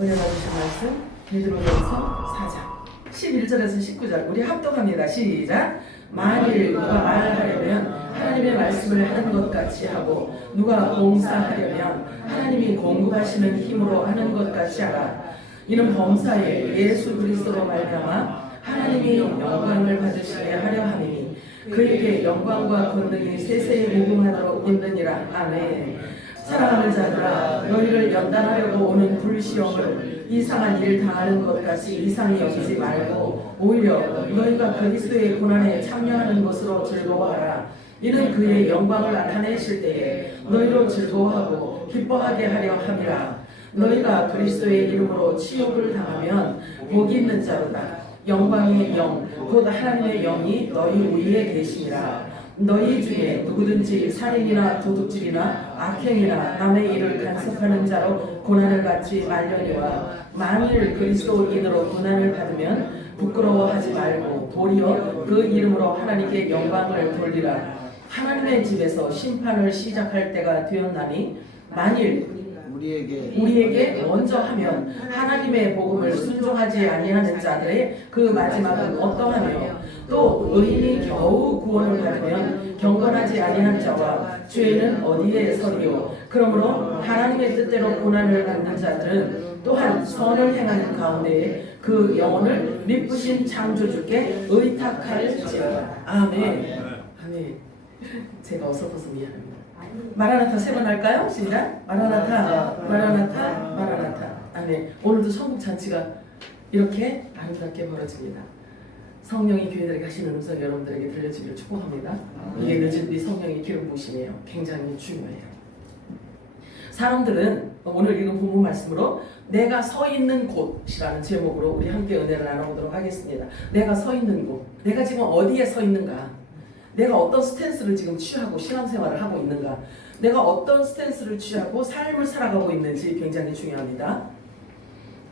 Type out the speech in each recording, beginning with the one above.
은혜 받으신 말씀 베드로전서 4장 11절에서 19절 우리 합독합니다. 시작. 만일 누가 말하려면 하나님의 말씀을 하는 것 같이 하고 누가 봉사하려면 하나님이 공급하시는 힘으로 하는 것 같이 하라. 이는 범사에 예수 그리스도로 말미암아 하나님이 영광을 받으시게 하려 함이니 그에게 영광과 권능이 세세히 무궁하도록 있느니라. 아멘. 사랑하는 자들아, 너희를 연단하려고 오는 불시험을 이상한 일 당하는 것 같이 이상히 여기지 말고 오히려 너희가 그리스도의 고난에 참여하는 것으로 즐거워하라. 이는 그의 영광을 나타내실 때에 너희로 즐거워하고 기뻐하게 하려 함이라. 너희가 그리스도의 이름으로 치욕을 당하면 복이 있는 자로다. 영광의 영, 곧 하나님의 영이 너희 위에 계시니라. 너희 중에 누구든지 살인이나 도둑질이나 악행이나 남의 일을 간섭하는 자로 고난을 받지 말려니와 만일 그리스도인으로 고난을 받으면 부끄러워하지 말고 도리어 그 이름으로 하나님께 영광을 돌리라. 하나님의 집에서 심판을 시작할 때가 되었나니 만일 우리에게 먼저 하면 하나님의 복음을 순종하지 아니하는 자들의 그 마지막은 어떠하며 또 의인이 겨우 구원을 받으면 경건하지 아니한 자와 죄인은 어디에 서리요. 그러므로 하나님의 뜻대로 고난을 받는 자들은 또한 선을 행하는 가운데에 그 영혼을 미쁘신 창조주께 의탁할지어다. 아멘. 아멘. 제가 어설퍼서 미안합니다. 마라나타 세 번 할까요? 시작. 마라나타, 마라나타, 마라나타. 아멘. 오늘도 천국 잔치가 이렇게 아름답게 벌어집니다. 성령이 교회들에게 하시는 음성 여러분들에게 들려주기를 축복합니다. 이게 늦은 우리 성령의 기름 부으심이에요. 굉장히 중요해요. 사람들은 오늘 읽은 본문 말씀으로 내가 서 있는 곳이라는 제목으로 우리 함께 은혜를 나눠보도록 하겠습니다. 내가 서 있는 곳. 내가 지금 어디에 서 있는가? 내가 어떤 스탠스를 지금 취하고 신앙생활을 하고 있는가? 내가 어떤 스탠스를 취하고 삶을 살아가고 있는지 굉장히 중요합니다.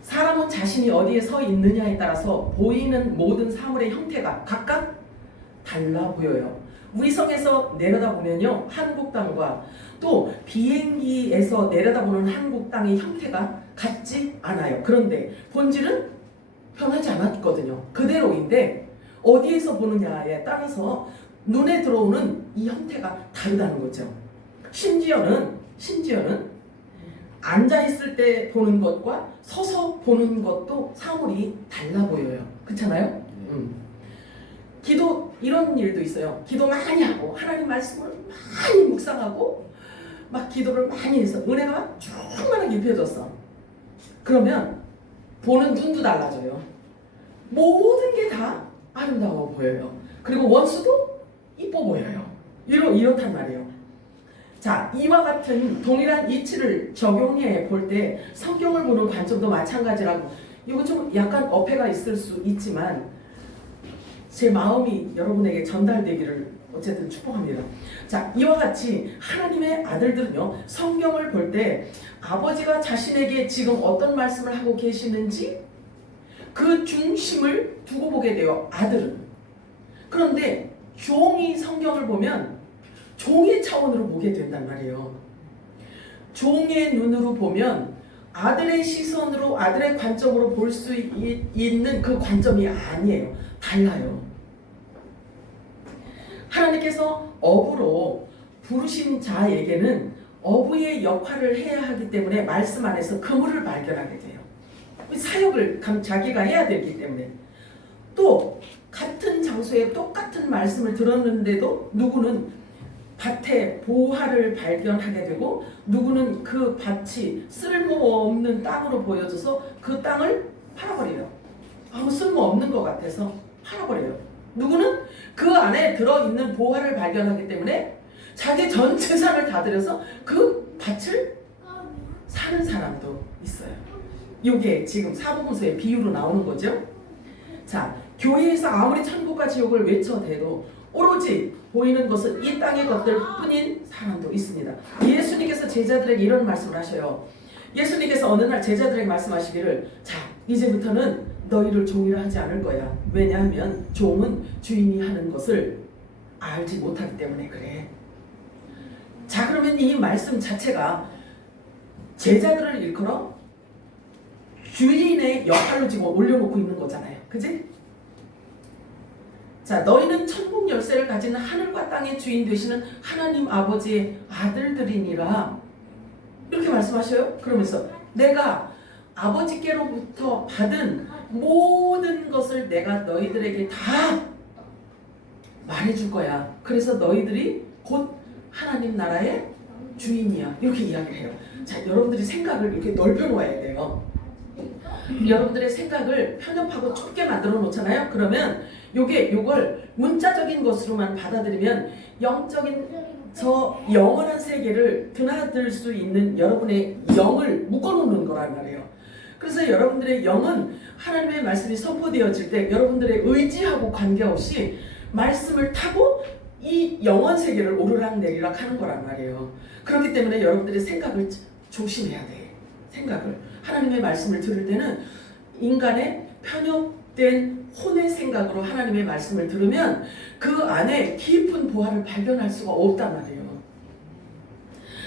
사람은 자신이 어디에 서 있느냐에 따라서 보이는 모든 사물의 형태가 각각 달라 보여요. 위성에서 내려다보면요, 한국 땅과 또 비행기에서 내려다보는 한국 땅의 형태가 같지 않아요. 그런데 본질은 변하지 않았거든요. 그대로인데 어디에서 보느냐에 따라서 눈에 들어오는 이 형태가 다르다는 거죠. 심지어는 앉아있을 때 보는 것과 서서 보는 것도 사물이 달라 보여요. 그렇잖아요? 기도, 이런 일도 있어요. 기도 많이 하고 하나님 말씀을 많이 묵상하고 막 기도를 많이 해서 은혜가 충만하게 입혀졌어. 그러면 보는 눈도 달라져요. 모든 게 다 아름다워 보여요. 그리고 원수도 이뻐 보여요. 이렇단 말이에요. 자, 이와 같은 동일한 이치를 적용해 볼 때 성경을 보는 관점도 마찬가지라고. 이거 좀 약간 어폐가 있을 수 있지만 제 마음이 여러분에게 전달되기를 어쨌든 축복합니다. 자, 이와 같이 하나님의 아들들은요, 성경을 볼 때 아버지가 자신에게 지금 어떤 말씀을 하고 계시는지 그 중심을 두고 보게 돼요. 아들은. 그런데 종이 성경을 보면 종의 차원으로 보게 된단 말이에요. 종의 눈으로 보면 아들의 시선으로, 아들의 관점으로 볼 수 있는 그 관점이 아니에요. 달라요. 하나님께서 어부로 부르신 자에게는 어부의 역할을 해야 하기 때문에 말씀 안에서 그물을 발견하게 돼요. 사역을 자기가 해야 되기 때문에. 또 같은 장소에 똑같은 말씀을 들었는데도 누구는 밭에 보화를 발견하게 되고 누구는 그 밭이 쓸모없는 땅으로 보여져서 그 땅을 팔아버려요. 아무 쓸모없는 것 같아서 팔아버려요. 누구는 그 안에 들어있는 보화를 발견하기 때문에 자기 전 재산을 다 들여서 그 밭을 사는 사람도 있어요. 이게 지금 사복음서의 비유로 나오는 거죠. 자, 교회에서 아무리 천국과 지옥을 외쳐대도 오로지 보이는 것은 이 땅의 것들 뿐인 사람도 있습니다. 예수님께서 제자들에게 이런 말씀을 하셔요. 예수님께서 어느 날 제자들에게 말씀하시기를, 자, 이제부터는 너희를 종이라 하지 않을 거야. 왜냐하면 종은 주인이 하는 것을 알지 못하기 때문에 그래. 자, 그러면 이 말씀 자체가 제자들을 일컬어 주인의 역할로 지금 올려놓고 있는 거잖아요. 그지? 자, 너희는 천국 열쇠를 가진 하늘과 땅의 주인 되시는 하나님 아버지의 아들들이니라. 이렇게 말씀하셔요. 그러면서 내가 아버지께로부터 받은 모든 것을 내가 너희들에게 다 말해줄 거야. 그래서 너희들이 곧 하나님 나라의 주인이야. 이렇게 이야기를 해요. 자, 여러분들이 생각을 이렇게 넓혀 놓아야 돼요. 여러분들의 생각을 편협하고 좁게 만들어 놓잖아요. 그러면 요걸 문자적인 것으로만 받아들이면 영적인 저 영원한 세계를 드나들 수 있는 여러분의 영을 묶어놓는 거란 말이에요. 그래서 여러분들의 영은 하나님의 말씀이 선포되어질 때 여러분들의 의지하고 관계없이 말씀을 타고 이 영원 세계를 오르락내리락 하는 거란 말이에요. 그렇기 때문에 여러분들의 생각을 조심해야 돼. 생각을. 하나님의 말씀을 들을 때는 인간의 편협된 혼의 생각으로 하나님의 말씀을 들으면 그 안에 깊은 보화를 발견할 수가 없단 말이에요.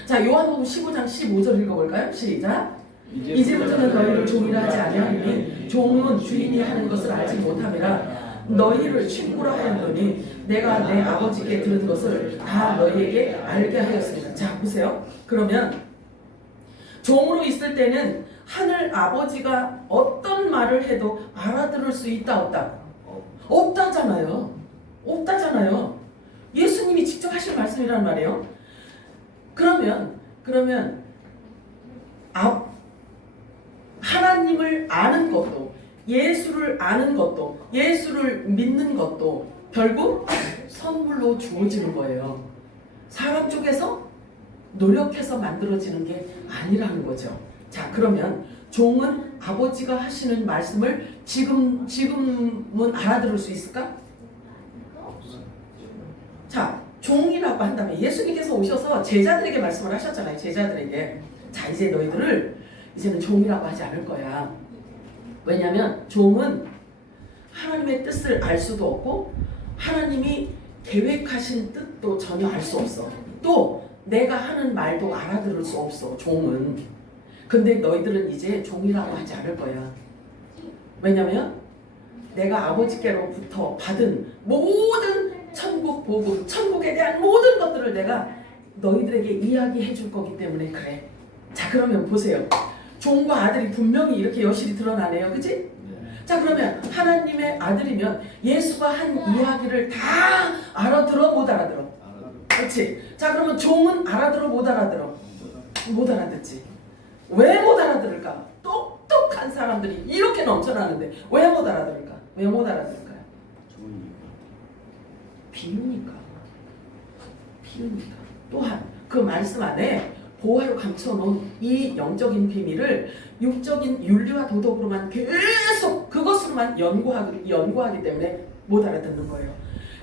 자, 요한복음 15장 15절 읽어볼까요? 시작. 이제부터는 너희를 종이라 하지 아니하리니 종은 주인이 하는 것을 알지 못함이라. 너희를 친구라 하였더니 내가 내 아버지께 들은 것을 다 너희에게 알게 하였습니다. 자, 보세요. 그러면 종으로 있을 때는 하늘 아버지가 어떤 말을 해도 알아들을 수 있다 없다? 없다잖아요. 없다잖아요. 예수님이 직접 하신 말씀이란 말이에요. 그러면 하나님을 아는 것도, 예수를 아는 것도, 예수를 믿는 것도 결국 선물로 주어지는 거예요. 사람 쪽에서 노력해서 만들어지는 게 아니라는 거죠. 자, 그러면 종은 아버지가 하시는 말씀을 지금은 알아들을 수 있을까? 자, 종이라고 한다면 예수님께서 오셔서 제자들에게 말씀을 하셨잖아요. 제자들에게. 자, 이제 너희들을 이제는 종이라고 하지 않을 거야. 왜냐하면 종은 하나님의 뜻을 알 수도 없고 하나님이 계획하신 뜻도 전혀 알 수 없어. 또 내가 하는 말도 알아들을 수 없어. 종은. 근데 너희들은 이제 종이라고 하지 않을 거야. 왜냐면 내가 아버지께로부터 받은 모든 천국 복음, 천국에 대한 모든 것들을 내가 너희들에게 이야기해 줄 거기 때문에 그래. 자, 그러면 보세요. 종과 아들이 분명히 이렇게 여실히 드러나네요. 그치? 자, 그러면 하나님의 아들이면 예수가 한 이야기를 다 알아들어 못 알아들어? 그렇지? 자, 그러면 종은 알아들어 못 알아들어? 못 알아듣지. 왜 못 알아들을까? 똑똑한 사람들이 이렇게 넘쳐나는데 왜 못 알아들을까? 왜 못 알아들을까요? 비유니까. 또한 그 말씀 안에 보화로 감춰놓은 이 영적인 비밀을 육적인 윤리와 도덕으로만 계속 그것으로만 연구하기 때문에 못 알아듣는 거예요.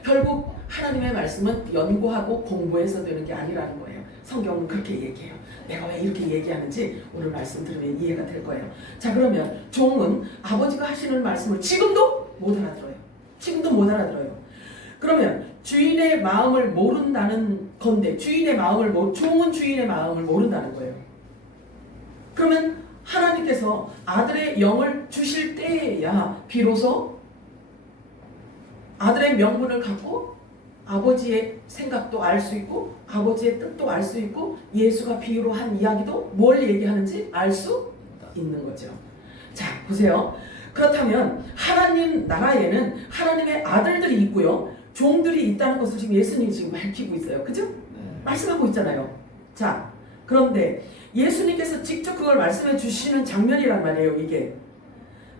결국 하나님의 말씀은 연구하고 공부해서 되는 게 아니라는 거예요. 성경은 그렇게 얘기해요. 내가 왜 이렇게 얘기하는지 오늘 말씀 들으면 이해가 될 거예요. 자, 그러면 종은 아버지가 하시는 말씀을 지금도 못 알아들어요. 지금도 못 알아들어요. 그러면 주인의 마음을 모른다는 건데 종은 주인의 마음을 모른다는 거예요. 그러면 하나님께서 아들의 영을 주실 때에야 비로소 아들의 명분을 갖고 아버지의 생각도 알 수 있고 아버지의 뜻도 알 수 있고 예수가 비유로 한 이야기도 뭘 얘기하는지 알 수 있는 거죠. 자, 보세요. 그렇다면 하나님 나라에는 하나님의 아들들이 있고요. 종들이 있다는 것을 지금 예수님이 지금 밝히고 있어요. 그죠? 네. 말씀하고 있잖아요. 자, 그런데 예수님께서 직접 그걸 말씀해 주시는 장면이란 말이에요, 이게.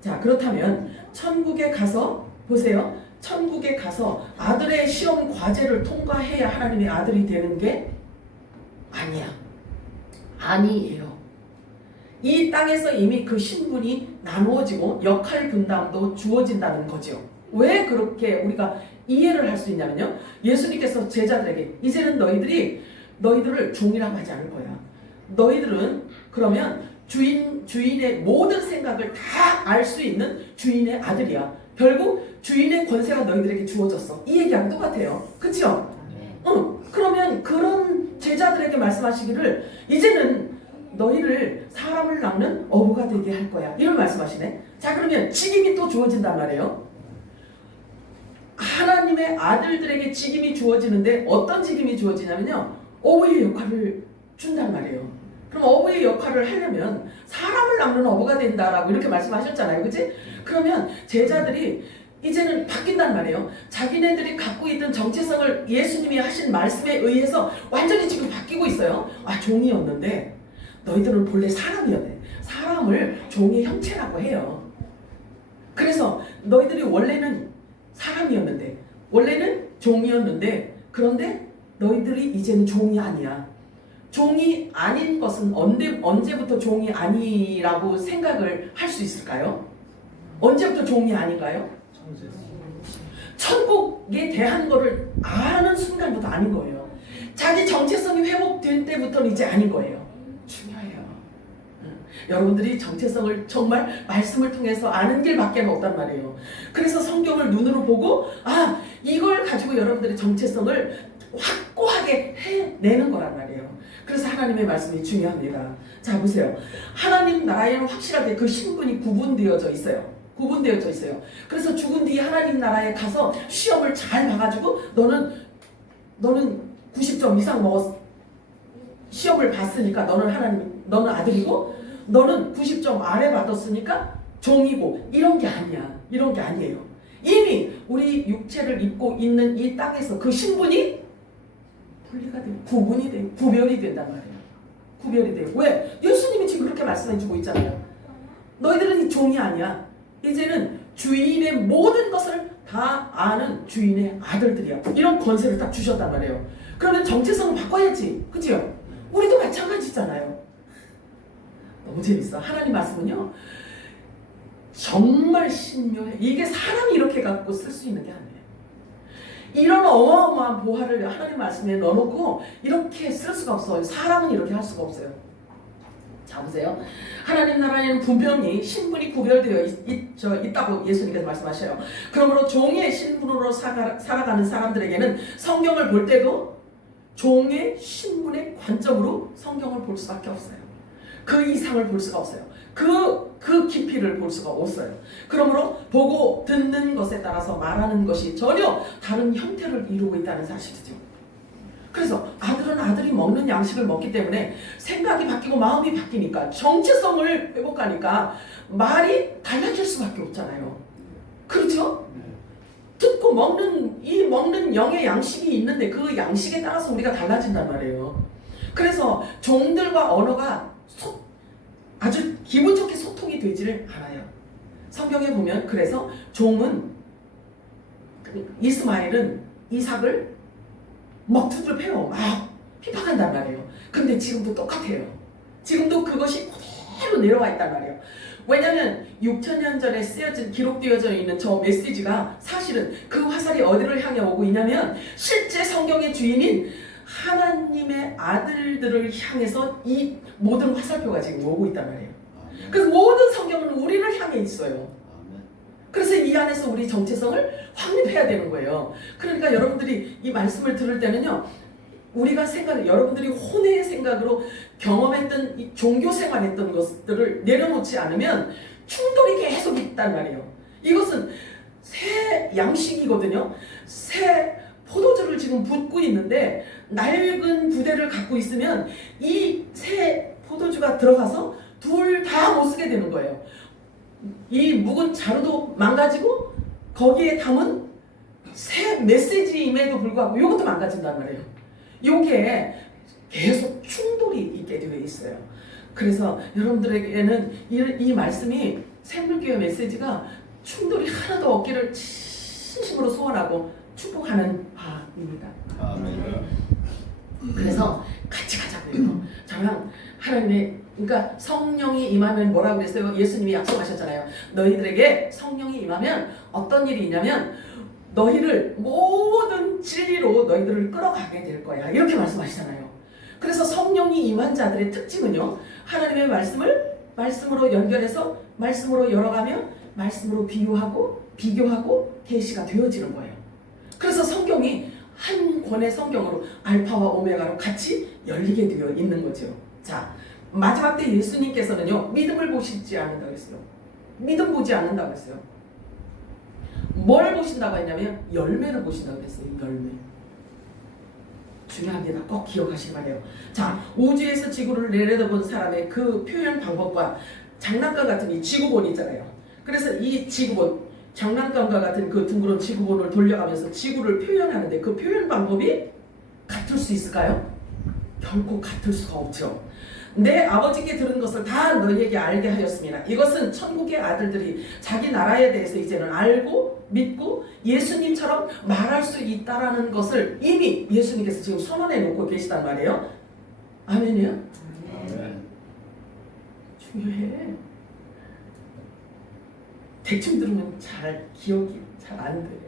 자, 그렇다면 천국에 가서 보세요. 천국에 가서 아들의 시험 과제를 통과해야 하나님의 아들이 되는 게 아니야. 아니에요. 이 땅에서 이미 그 신분이 나누어지고 역할 분담도 주어진다는 거죠. 왜 그렇게 우리가 이해를 할 수 있냐면요. 예수님께서 제자들에게 이제는 너희들을 종이라고 하지 않을 거야. 너희들은 그러면 주인의 모든 생각을 다 알 수 있는 주인의 아들이야. 결국 주인의 권세가 너희들에게 주어졌어. 이 얘기랑 똑같아요. 그렇죠? 그러면 그런 제자들에게 말씀하시기를 이제는 너희를 사람을 낳는 어부가 되게 할 거야. 이런 말씀하시네. 자, 그러면 직임이 또 주어진단 말이에요. 하나님의 아들들에게 직임이 주어지는데 어떤 직임이 주어지냐면요, 어부의 역할을 준단 말이에요. 그럼 어부의 역할을 하려면 사람을 낳는 어부가 된다라고 이렇게 말씀하셨잖아요. 그치? 그러면 제자들이 이제는 바뀐단 말이에요. 자기네들이 갖고 있던 정체성을 예수님이 하신 말씀에 의해서 완전히 지금 바뀌고 있어요. 아, 종이었는데 너희들은 본래 사람이었네. 사람을 종의 형체라고 해요. 그래서 너희들이 원래는 사람이었는데, 원래는 종이었는데, 그런데 너희들이 이제는 종이 아니야. 종이 아닌 것은 언제부터 종이 아니라고 생각을 할 수 있을까요? 언제부터 종이 아닌가요? 천국에 대한 거를 아는 순간부터 아닌 거예요. 자기 정체성이 회복된 때부터는 이제 아닌 거예요. 중요해요. 여러분들이 정체성을 정말 말씀을 통해서 아는 길밖에 없단 말이에요. 그래서 성경을 눈으로 보고 아, 이걸 가지고 여러분들의 정체성을 확고하게 해내는 거란 말이에요. 그래서 하나님의 말씀이 중요합니다. 자, 보세요. 하나님 나라에는 확실하게 그 신분이 구분되어져 있어요. 구분되어져 있어요. 그래서 죽은 뒤에 하나님 나라에 가서 시험을 잘 봐가지고 너는 90점 이상 먹었어. 시험을 봤으니까 너는 아들이고, 너는 90점 아래 받았으니까 종이고, 이런 게 아니야. 이런 게 아니에요. 이미 우리 육체를 입고 있는 이 땅에서 그 신분이 분리가 되고 구분이 되고 구별이 된단 말이에요. 구별이 되고. 왜? 예수님이 지금 그렇게 말씀해주고 있잖아요. 너희들은 이 종이 아니야. 이제는 주인의 모든 것을 다 아는 주인의 아들들이야. 이런 권세를 딱 주셨단 말이에요. 그러면 정체성을 바꿔야지. 그치요? 우리도 마찬가지잖아요. 너무 재밌어. 하나님 말씀은요, 정말 신묘해. 이게 사람이 이렇게 갖고 쓸 수 있는 게 아니에요. 이런 어마어마한 보화를 하나님 말씀에 넣어놓고 이렇게 쓸 수가 없어요. 사람은 이렇게 할 수가 없어요. 자, 보세요. 하나님 나라에는 분명히 신분이 구별되어 있다고 예수님께서 말씀하셔요. 그러므로 종의 신분으로 살아가는 사람들에게는 성경을 볼 때도 종의 신분의 관점으로 성경을 볼 수밖에 없어요. 그 이상을 볼 수가 없어요. 그 깊이를 볼 수가 없어요. 그러므로 보고 듣는 것에 따라서 말하는 것이 전혀 다른 형태를 이루고 있다는 사실이죠. 그래서 아들은 아들이 먹는 양식을 먹기 때문에 생각이 바뀌고 마음이 바뀌니까 정체성을 회복하니까 말이 달라질 수밖에 없잖아요. 그렇죠? 듣고 먹는 영의 양식이 있는데 그 양식에 따라서 우리가 달라진단 말이에요. 그래서 종들과 언어가 아주 기분 좋게 소통이 되지를 않아요. 성경에 보면 그래서 종은 이스마엘은 이삭을 막 두드려 패요. 막 핍박한단 말이에요. 근데 지금도 똑같아요. 지금도 그것이 그대로 내려와 있단 말이에요. 왜냐하면 6,000년 전에 기록되어져 있는 저 메시지가 사실은 그 화살이 어디를 향해 오고 있냐면 실제 성경의 주인인 하나님의 아들들을 향해서 이 모든 화살표가 지금 오고 있단 말이에요. 그래서 모든 성경은 우리를 향해 있어요. 그래서 이 안에서 우리 정체성을 확립해야 되는 거예요. 그러니까 여러분들이 이 말씀을 들을 때는요, 우리가 여러분들이 혼의 생각으로 경험했던 이 종교 생활했던 것들을 내려놓지 않으면 충돌이 계속 있단 말이에요. 이것은 새 양식이거든요. 새 포도주를 지금 붓고 있는데 낡은 부대를 갖고 있으면 이 새 포도주가 들어가서 둘 다 못 쓰게 되는 거예요. 이 묵은 자루도 망가지고 거기에 담은 새 메시지임에도 불구하고 이것도 망가진단 말이에요. 이게 계속 충돌이 있게 되어 있어요. 그래서 여러분들에게는 이 말씀이 생물교회 메시지가 충돌이 하나도 없기를 진심으로 소원하고 축복하는 바입니다. 그래서 같이 가자고요. 저랑 하나님의, 그러니까 성령이 임하면 뭐라고 그랬어요? 예수님이 약속하셨잖아요. 너희들에게 성령이 임하면 어떤 일이 있냐면 너희를 모든 진리로 너희들을 끌어가게 될 거야. 이렇게 말씀하시잖아요. 그래서 성령이 임한 자들의 특징은요, 하나님의 말씀으로 연결해서 말씀으로 열어가며 말씀으로 비교하고 계시가 되어지는 거예요. 그래서 성경이 한 권의 성경으로 알파와 오메가로 같이 열리게 되어 있는 거죠. 자, 마지막 때 예수님께서는요, 믿음을 보시지 않는다고 했어요. 믿음 보지 않는다고 했어요. 뭘 보신다고 했냐면 열매를 보신다고 했어요. 열매. 중요합니다. 꼭 기억하시기 바래요. 자, 우주에서 지구를 내려다본 사람의 그 표현 방법과 장난감 같은 이 지구본 있잖아요. 그래서 이 지구본, 장난감과 같은 그 둥그런 지구본을 돌려가면서 지구를 표현하는데 그 표현 방법이 같을 수 있을까요? 결코 같을 수가 없죠. 내 아버지께 들은 것을 다 너희에게 알게 하였습니다. 이것은 천국의 아들들이 자기 나라에 대해서 이제는 알고 믿고 예수님처럼 말할 수 있다라는 것을 이미 예수님께서 지금 선언해 놓고 계시단 말이에요. 아멘이요? 아멘. 중요해. 대충 들으면 잘 기억이 잘 안 돼요.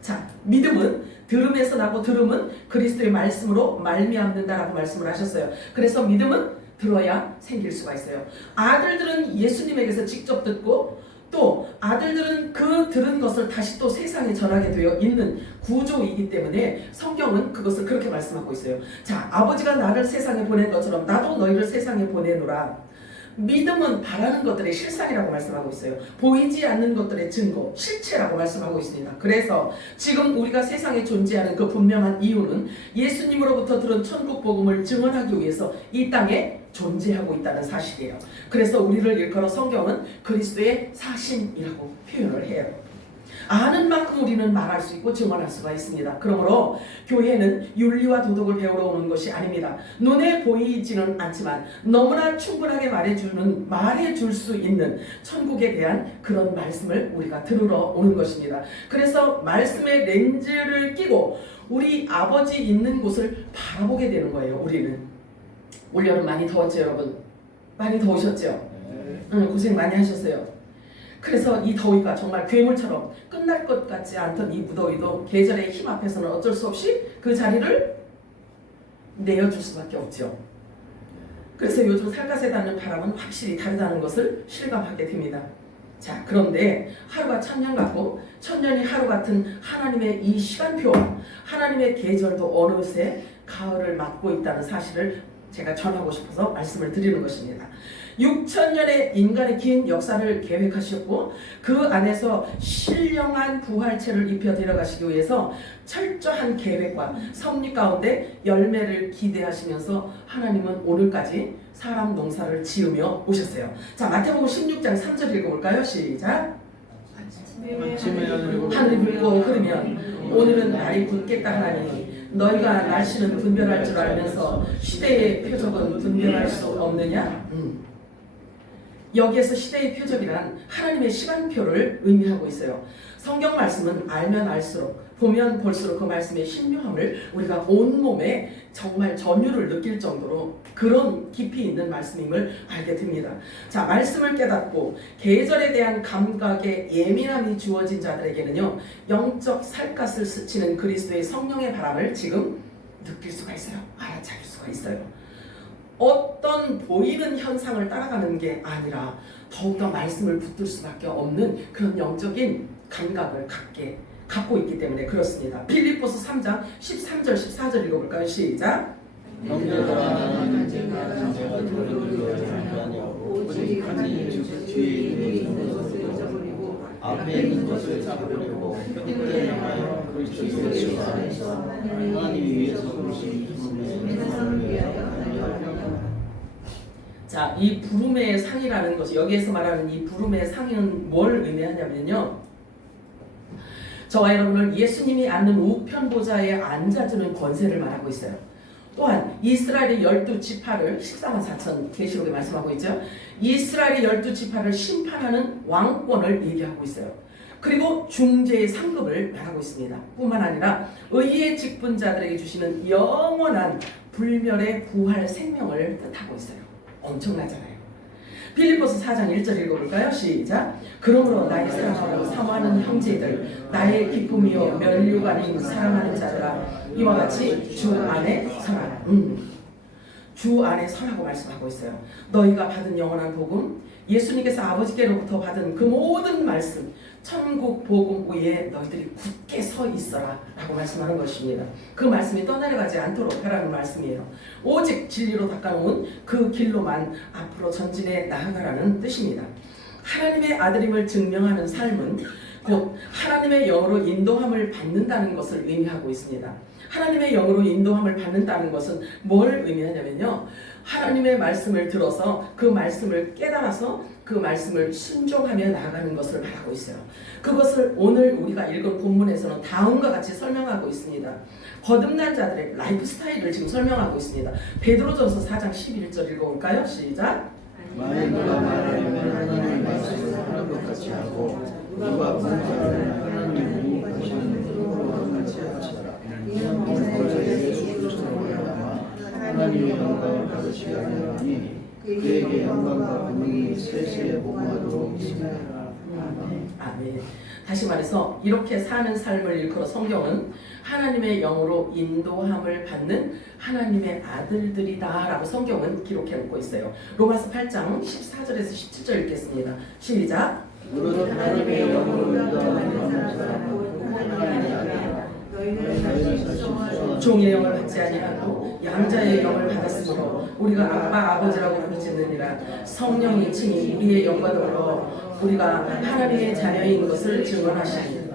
자, 믿음은 들음에서 나고 들음은 그리스도의 말씀으로 말미암는다라고 말씀을 하셨어요. 그래서 믿음은 들어야 생길 수가 있어요. 아들들은 예수님에게서 직접 듣고 또 아들들은 그 들은 것을 다시 또 세상에 전하게 되어 있는 구조이기 때문에 성경은 그것을 그렇게 말씀하고 있어요. 자, 아버지가 나를 세상에 보낸 것처럼 나도 너희를 세상에 보내노라. 믿음은 바라는 것들의 실상이라고 말씀하고 있어요. 보이지 않는 것들의 증거, 실체라고 말씀하고 있습니다. 그래서 지금 우리가 세상에 존재하는 그 분명한 이유는 예수님으로부터 들은 천국 복음을 증언하기 위해서 이 땅에 존재하고 있다는 사실이에요. 그래서 우리를 일컬어 성경은 그리스도의 사심이라고 표현을 해요. 아는 만큼 우리는 말할 수 있고 증언할 수가 있습니다. 그러므로 교회는 윤리와 도덕을 배우러 오는 것이 아닙니다. 눈에 보이지는 않지만 너무나 충분하게 말해줄 수 있는 천국에 대한 그런 말씀을 우리가 들으러 오는 것입니다. 그래서 말씀의 렌즈를 끼고 우리 아버지 있는 곳을 바라보게 되는 거예요. 우리는. 올여름 많이 더웠죠, 여러분? 많이 더우셨죠? 고생 많이 하셨어요. 그래서 이 더위가 정말 괴물처럼 끝날 것 같지 않던 이 무더위도 계절의 힘 앞에서는 어쩔 수 없이 그 자리를 내어줄 수밖에 없죠. 그래서 요즘 살갗에 닿는 바람은 확실히 다르다는 것을 실감하게 됩니다. 자, 그런데 하루가 천년 같고 천년이 하루 같은 하나님의 이 시간표와 하나님의 계절도 어느새 가을을 맞고 있다는 사실을 제가 전하고 싶어서 말씀을 드리는 것입니다. 6,000년의 인간의 긴 역사를 계획하셨고 그 안에서 신령한 부활체를 입혀 데려가시기 위해서 철저한 계획과 섭리 가운데 열매를 기대하시면서 하나님은 오늘까지 사람 농사를 지으며 오셨어요. 자, 마태복음 16장 3절 읽어볼까요? 시작. 하늘이 붉고 흐르면 오늘은 날이 붉겠다 하나니 너희가 날씨는 분별할 줄 알면서 시대의 표적은 분별할 수 없느냐? 여기에서 시대의 표적이란 하나님의 시간표를 의미하고 있어요. 성경 말씀은 알면 알수록 보면 볼수록 그 말씀의 신묘함을 우리가 온몸에 정말 전율을 느낄 정도로 그런 깊이 있는 말씀임을 알게 됩니다. 자, 말씀을 깨닫고 계절에 대한 감각에 예민함이 주어진 자들에게는요, 영적 살갗을 스치는 그리스도의 성령의 바람을 지금 느낄 수가 있어요. 알아차릴 수가 있어요. 어떤 보이는 현상을 따라가는 게 아니라 더욱더 말씀을 붙들 수밖에 없는 그런 영적인 감각을 갖고 있기 때문에 그렇습니다. 필립보서 3장 13절 14절 읽어볼까요? 시작. 형제들아 언제나 내가 너희를 오직 하나님 뒤에 있는 것을 잊어버리고 앞에 있는 것을 잡으려고 끝에 향하여 그리스도 예수 안에서 하나님 위에서 부르신 부름의 위하여 자, 이 부름의 상이라는 것이 여기에서 말하는 이 부름의 상은 뭘 의미하냐면요, 저와 여러분을 예수님이 앉는 우편 보좌에 앉아주는 권세를 말하고 있어요. 또한 이스라엘의 12지파를 14만 4천 계시록에 말씀하고 있죠. 이스라엘의 12지파를 심판하는 왕권을 얘기하고 있어요. 그리고 중재의 상급을 말하고 있습니다. 뿐만 아니라 의의 직분자들에게 주시는 영원한 불멸의 부활 생명을 뜻하고 있어요. 엄청나잖아요. 필립보서 4장 1절 읽어볼까요? 시작. 그러므로 나의 사랑하고 사모하는 형제들, 나의 기쁨이요 면류가 아닌 사랑하는 자들아, 이와 같이 주 안에 서라. 주 안에 서라고 말씀하고 있어요. 너희가 받은 영원한 복음, 예수님께서 아버지께로부터 받은 그 모든 말씀, 천국 복음 위에 너희들이 굳게 서 있어라 라고 말씀하는 것입니다. 그 말씀이 떠내려가지 않도록 하라는 말씀이에요. 오직 진리로 닦아놓은 그 길로만 앞으로 전진해 나아가라는 뜻입니다. 하나님의 아들임을 증명하는 삶은 곧 하나님의 영으로 인도함을 받는다는 것을 의미하고 있습니다. 하나님의 영으로 인도함을 받는다는 것은 뭘 의미하냐면요, 하나님의 말씀을 들어서 그 말씀을 깨달아서 그 말씀을 순종하며 나아가는 것을 말하고 있어요. 그것을 오늘 우리가 읽은 본문에서는 다음과 같이 설명하고 있습니다. 거듭난 자들의 라이프 스타일을 지금 설명하고 있습니다. 베드로전서 4장 11절 읽어볼까요? 시작. 만일 누가 말하면 하나님의 말씀을 하는 것 같이 하고 누가 봉사를 하나님이 하시는 힘으로 같이 하시라. 이는 오늘 예수 그리스도로 말미암아 하나님의 영광을 받으시게 하려니 그에게 영광과 권능이 세세에 복마도록 있으리라. 아멘. 다시 말해서 이렇게 사는 삶을 일컬어 성경은 하나님의 영으로 인도함을 받는 하나님의 아들들이다 라고 성경은 기록해놓고 있어요. 로마서 8장 14절에서 17절 읽겠습니다. 시작. 무릇 하나님의 영으로 인도하는 사람은 하나님의 아들이라. 종의 영을 받지 아니하고 양자의 영을 받았으므로 우리가 아빠 아버지라고 부르짖느니라. 성령이 친히 우리의 영과 더불어 우리가 하나님의 자녀인 것을 증언하시니,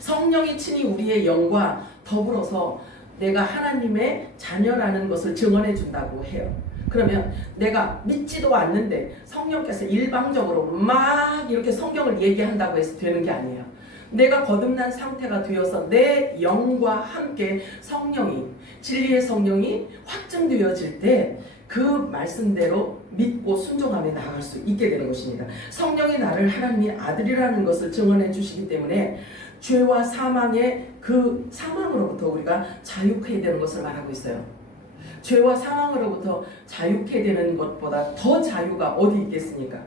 성령이 친히 우리의 영과 더불어서 내가 하나님의 자녀라는 것을 증언해 준다고 해요. 그러면 내가 믿지도 않는데 성령께서 일방적으로 막 이렇게 성경을 얘기한다고 해서 되는 게 아니에요. 내가 거듭난 상태가 되어서 내 영과 함께 성령이, 진리의 성령이 확증되어질 때 그 말씀대로 믿고 순종하며 나아갈 수 있게 되는 것입니다. 성령이 나를 하나님의 아들이라는 것을 증언해 주시기 때문에 죄와 사망의 그 사망으로부터 우리가 자유케 되는 것을 말하고 있어요. 죄와 사망으로부터 자유케 되는 것보다 더 자유가 어디 있겠습니까?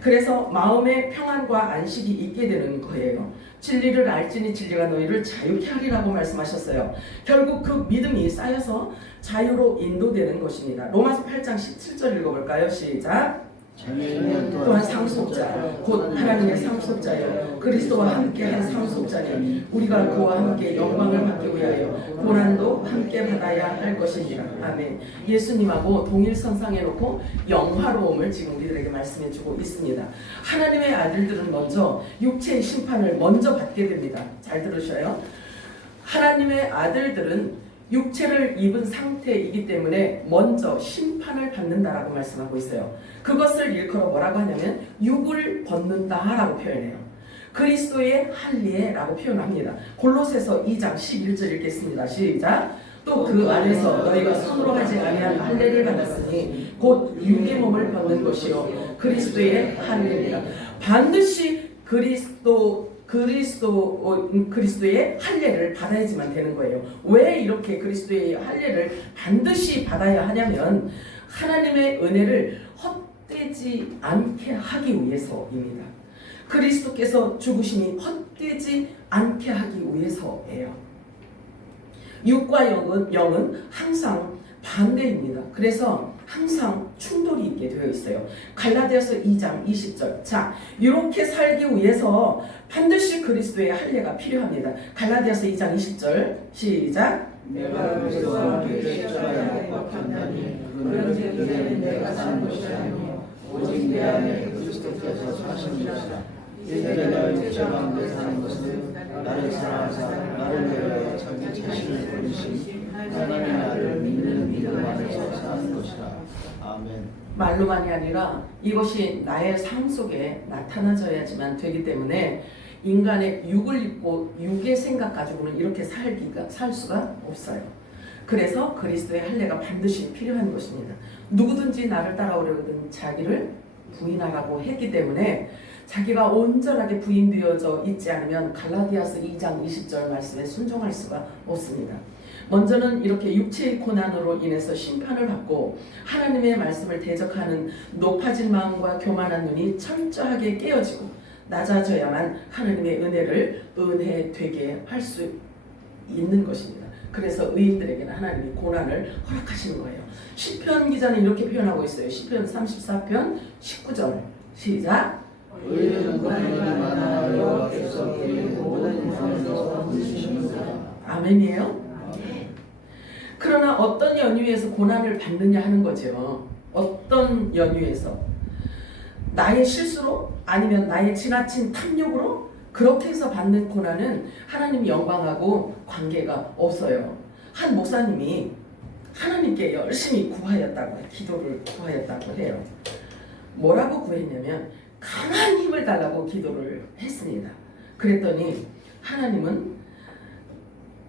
그래서 마음의 평안과 안식이 있게 되는 거예요. 진리를 알지니 진리가 너희를 자유케 하리라고 말씀하셨어요. 결국 그 믿음이 쌓여서 자유로 인도되는 것입니다. 로마서 8장 17절 읽어볼까요? 시작. 또한 상속자 곧 하나님의 상속자여 그리스도와 함께한 상속자니 우리가 그와 함께 영광을 받기 위하여 고난도 함께 받아야 할 것이니라. 아멘. 예수님하고 동일선상에 놓고 영화로움을 지금 우리들에게 말씀해 주고 있습니다. 하나님의 아들들은 먼저 육체의 심판을 먼저 받게 됩니다. 잘 들으셔요. 하나님의 아들들은 육체를 입은 상태이기 때문에 먼저 심판을 받는다라고 말씀하고 있어요. 그것을 일컬어 뭐라고 하냐면 육을 벗는다라고 표현해요. 그리스도의 할례라고 표현합니다. 골로새서 2장 11절 읽겠습니다. 시작. 또 그 안에서 너희가 손으로 하지 아니한 할례를 받았으니 곧 육의 몸을 벗는 것이요 그리스도의 할례니라. 반드시 그리스도의 할례를 받아야지만 되는 거예요. 왜 이렇게 그리스도의 할례를 반드시 받아야 하냐면 하나님의 은혜를 헛되지 않게 하기 위해서입니다. 그리스도께서 죽으심이 헛되지 않게 하기 위해서예요. 육과 영은 항상 반대입니다. 그래서 항상 충돌이 있게 되어 있어요. 갈라디아서 2장 20절. 자, 이렇게 살기 위해서 반드시 그리스도의 할례가 필요합니다. 갈라디아서 2장 20절. 시작. 내가 그리스도와 함께 십자가에 못 박혔나니 그는 이제는 내가 사는 것이 아니요 오직 내 안에 그리스도께서 사신 것이라. 이제 내가 육체 가운데 사는 것은 나를 사랑하사 나를 위하여 자기 자신을 버리신 하나님의 아들을 믿는 믿음 안에서 사는 것이라. 아멘. 말로만이 아니라 이것이 나의 삶 속에 나타나져야지만 되기 때문에 인간의 육을 입고 육의 생각 가지고는 이렇게 살 수가 없어요. 그래서 그리스도의 할례가 반드시 필요한 것입니다. 누구든지 나를 따라오려거든 자기를 부인하라고 했기 때문에 자기가 온전하게 부인되어져 있지 않으면 갈라디아서 2장 20절 말씀에 순종할 수가 없습니다. 먼저는 이렇게 육체의 고난으로 인해서 심판을 받고 하나님의 말씀을 대적하는 높아진 마음과 교만한 눈이 철저하게 깨어지고 낮아져야만 하나님의 은혜를 은혜 되게 할 수 있는 것입니다. 그래서 의인들에게는 하나님이 고난을 허락하시는 거예요. 시편 기자는 이렇게 표현하고 있어요. 시편 34편 19절 시작. 의인은 고난을 만나 여호와께서 그의 모든 인생에서 건지시는구나. 아멘이에요. 그러나 어떤 연유에서 고난을 받느냐 하는 거죠. 어떤 연유에서 나의 실수로 아니면 나의 지나친 탐욕으로 그렇게 해서 받는 고난은 하나님 영광하고 관계가 없어요. 한 목사님이 하나님께 열심히 구하였다고 해요. 기도를 구하였다고 해요. 뭐라고 구했냐면 강한 힘을 달라고 기도를 했습니다. 그랬더니 하나님은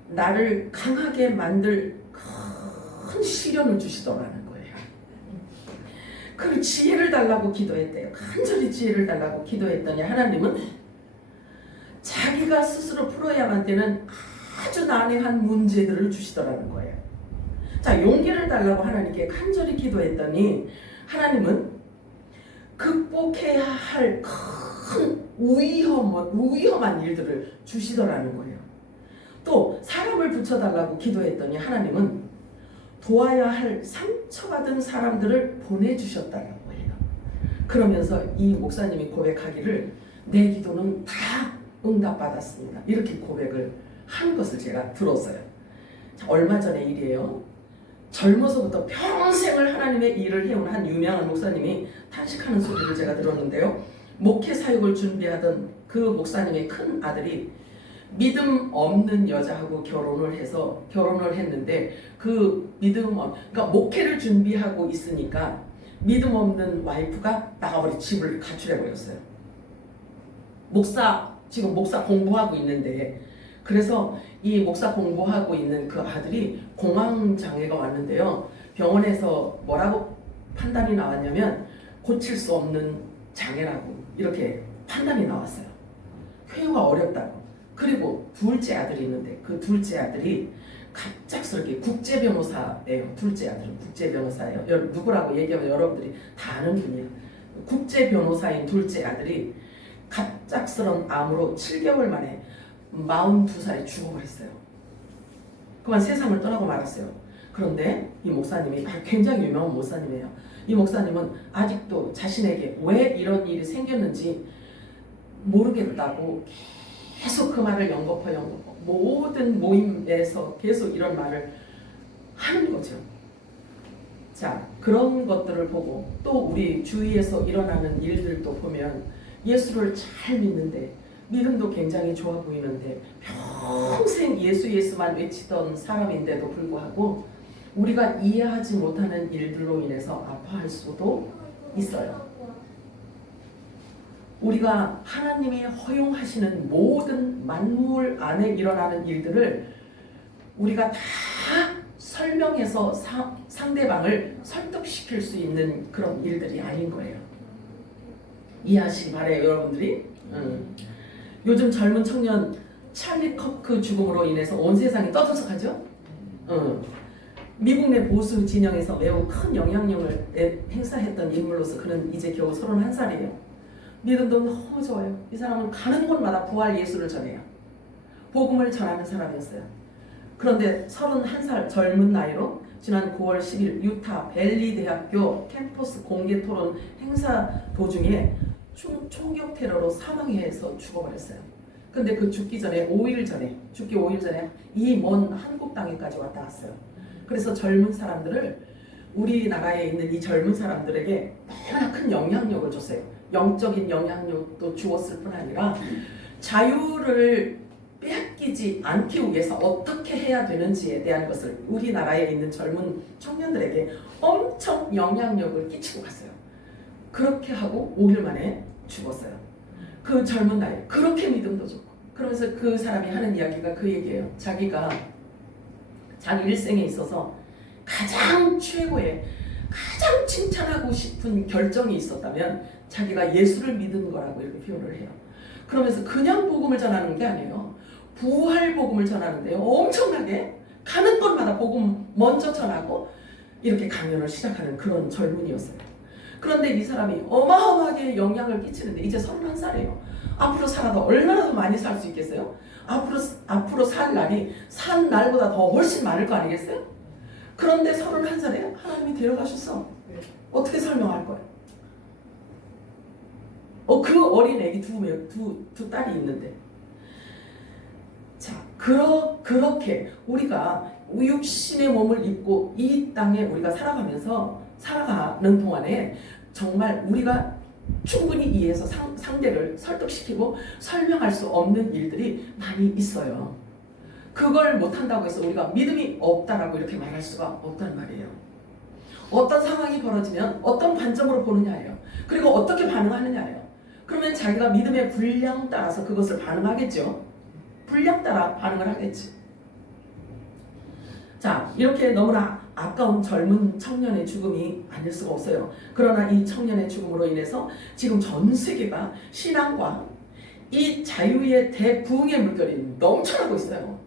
나를 강하게 만들 큰 시련을 주시더라는 거예요. 그 지혜를 달라고 기도했대요. 간절히 지혜를 달라고 기도했더니 하나님은 자기가 스스로 풀어야만 되는 아주 난해한 문제들을 주시더라는 거예요. 자, 용기를 달라고 하나님께 간절히 기도했더니 하나님은 극복해야 할 큰 위험한 일들을 주시더라는 거예요. 또 사람을 붙여달라고 기도했더니 하나님은 도와야 할 상처받은 사람들을 보내주셨다는 거예요. 그러면서 이 목사님이 고백하기를 내 기도는 다 응답받았습니다. 이렇게 고백을 하는 것을 제가 들었어요. 자, 얼마 전의 일이에요. 젊어서부터 평생을 하나님의 일을 해온 한 유명한 목사님이 탄식하는 소리를 제가 들었는데요. 목회 사역을 준비하던 그 목사님의 큰 아들이 믿음 없는 여자하고 결혼을 했는데 그 그러니까 목회를 준비하고 있으니까 믿음 없는 와이프가 나가버리 집을 가출해버렸어요. 지금 목사 공부하고 있는데, 그래서 이 목사 공부하고 있는 그 아들이 공황장애가 왔는데요. 병원에서 뭐라고 판단이 나왔냐면 고칠 수 없는 장애라고 이렇게 판단이 나왔어요. 회유가 어렵다고. 그리고 둘째 아들이 있는데 그 둘째 아들이 갑작스럽게 국제 변호사예요. 둘째 아들은 국제 변호사예요. 누구라고 얘기하면 여러분들이 다 아는 분이에요. 국제 변호사인 둘째 아들이 갑작스러운 암으로 7개월 만에 42살에 죽어버렸어요. 그만 세상을 떠나고 말았어요. 그런데 이 목사님이 굉장히 유명한 목사님이에요. 이 목사님은 아직도 자신에게 왜 이런 일이 생겼는지 모르겠다고 계속 그 말을 연거푸 모든 모임에서 계속 이런 말을 하는 거죠. 자, 그런 것들을 보고 또 우리 주위에서 일어나는 일들도 보면 예수를 잘 믿는데 믿음도 굉장히 좋아 보이는데 평생 예수만 외치던 사람인데도 불구하고 우리가 이해하지 못하는 일들로 인해서 아파할 수도 있어요. 우리가 하나님이 허용하시는 모든 만물 안에 일어나는 일들을 우리가 다 설명해서 상대방을 설득시킬 수 있는 그런 일들이 아닌 거예요. 이해하시기 바래요, 여러분들이. 요즘 젊은 청년 찰리 커크 죽음으로 인해서 온 세상이 떠들썩하죠. 미국 내 보수 진영에서 매우 큰 영향력을 행사했던 인물로서 그는 이제 겨우 31살이에요. 믿음도 너무 좋아요. 이 사람은 가는 곳마다 부활 예수를 전해요. 복음을 전하는 사람이었어요. 그런데 31살 젊은 나이로 지난 9월 10일 유타 벨리 대학교 캠퍼스 공개 토론 행사 도중에 총격 테러로 사망해서 죽어버렸어요. 근데 그 죽기 5일 전에 이 먼 한국 땅에까지 왔다 갔어요. 그래서 젊은 사람들을 우리나라에 있는 이 젊은 사람들에게 너무나 큰 영향력을 줬어요. 영적인 영향력도 주었을 뿐 아니라 자유를 빼앗기지 않기 위해서 어떻게 해야 되는지에 대한 것을 우리나라에 있는 젊은 청년들에게 엄청 영향력을 끼치고 갔어요. 그렇게 하고 5일 만에 죽었어요. 그 젊은 나이 그렇게 믿음도 좋고. 그러면서 그 사람이 하는 이야기가 그 얘기예요. 자기가 자기 일생에 있어서 가장 최고의 가장 칭찬하고 싶은 결정이 있었다면 자기가 예수를 믿은 거라고 이렇게 표현을 해요. 그러면서 그냥 복음을 전하는 게 아니에요. 부활 복음을 전하는데요. 엄청나게 가는 곳마다 복음 먼저 전하고 이렇게 강연을 시작하는 그런 젊은이였어요. 그런데 이 사람이 어마어마하게 영향을 끼치는데 이제 31살이에요. 앞으로 살아도 얼마나 더 많이 살 수 있겠어요? 앞으로 살 날이 산 날보다 더 훨씬 많을 거 아니겠어요? 그런데 31살에 하나님이 데려가셨어. 어떻게 설명할 거야? 그 어린 애기 두 딸이 있는데. 자, 그렇게 우리가 육신의 몸을 입고 이 땅에 우리가 살아가는 동안에 정말 우리가 충분히 이해해서 상대를 설득시키고 설명할 수 없는 일들이 많이 있어요. 그걸 못한다고 해서 우리가 믿음이 없다라고 이렇게 말할 수가 없단 말이에요. 어떤 상황이 벌어지면 어떤 관점으로 보느냐예요. 그리고 어떻게 반응하느냐예요. 그러면 자기가 믿음의 분량 따라서 그것을 반응하겠죠. 분량 따라 반응을 하겠지. 자, 이렇게 너무나 아까운 젊은 청년의 죽음이 아닐 수가 없어요. 그러나 이 청년의 죽음으로 인해서 지금 전 세계가 신앙과 이 자유의 대부흥의 물결이 넘쳐나고 있어요.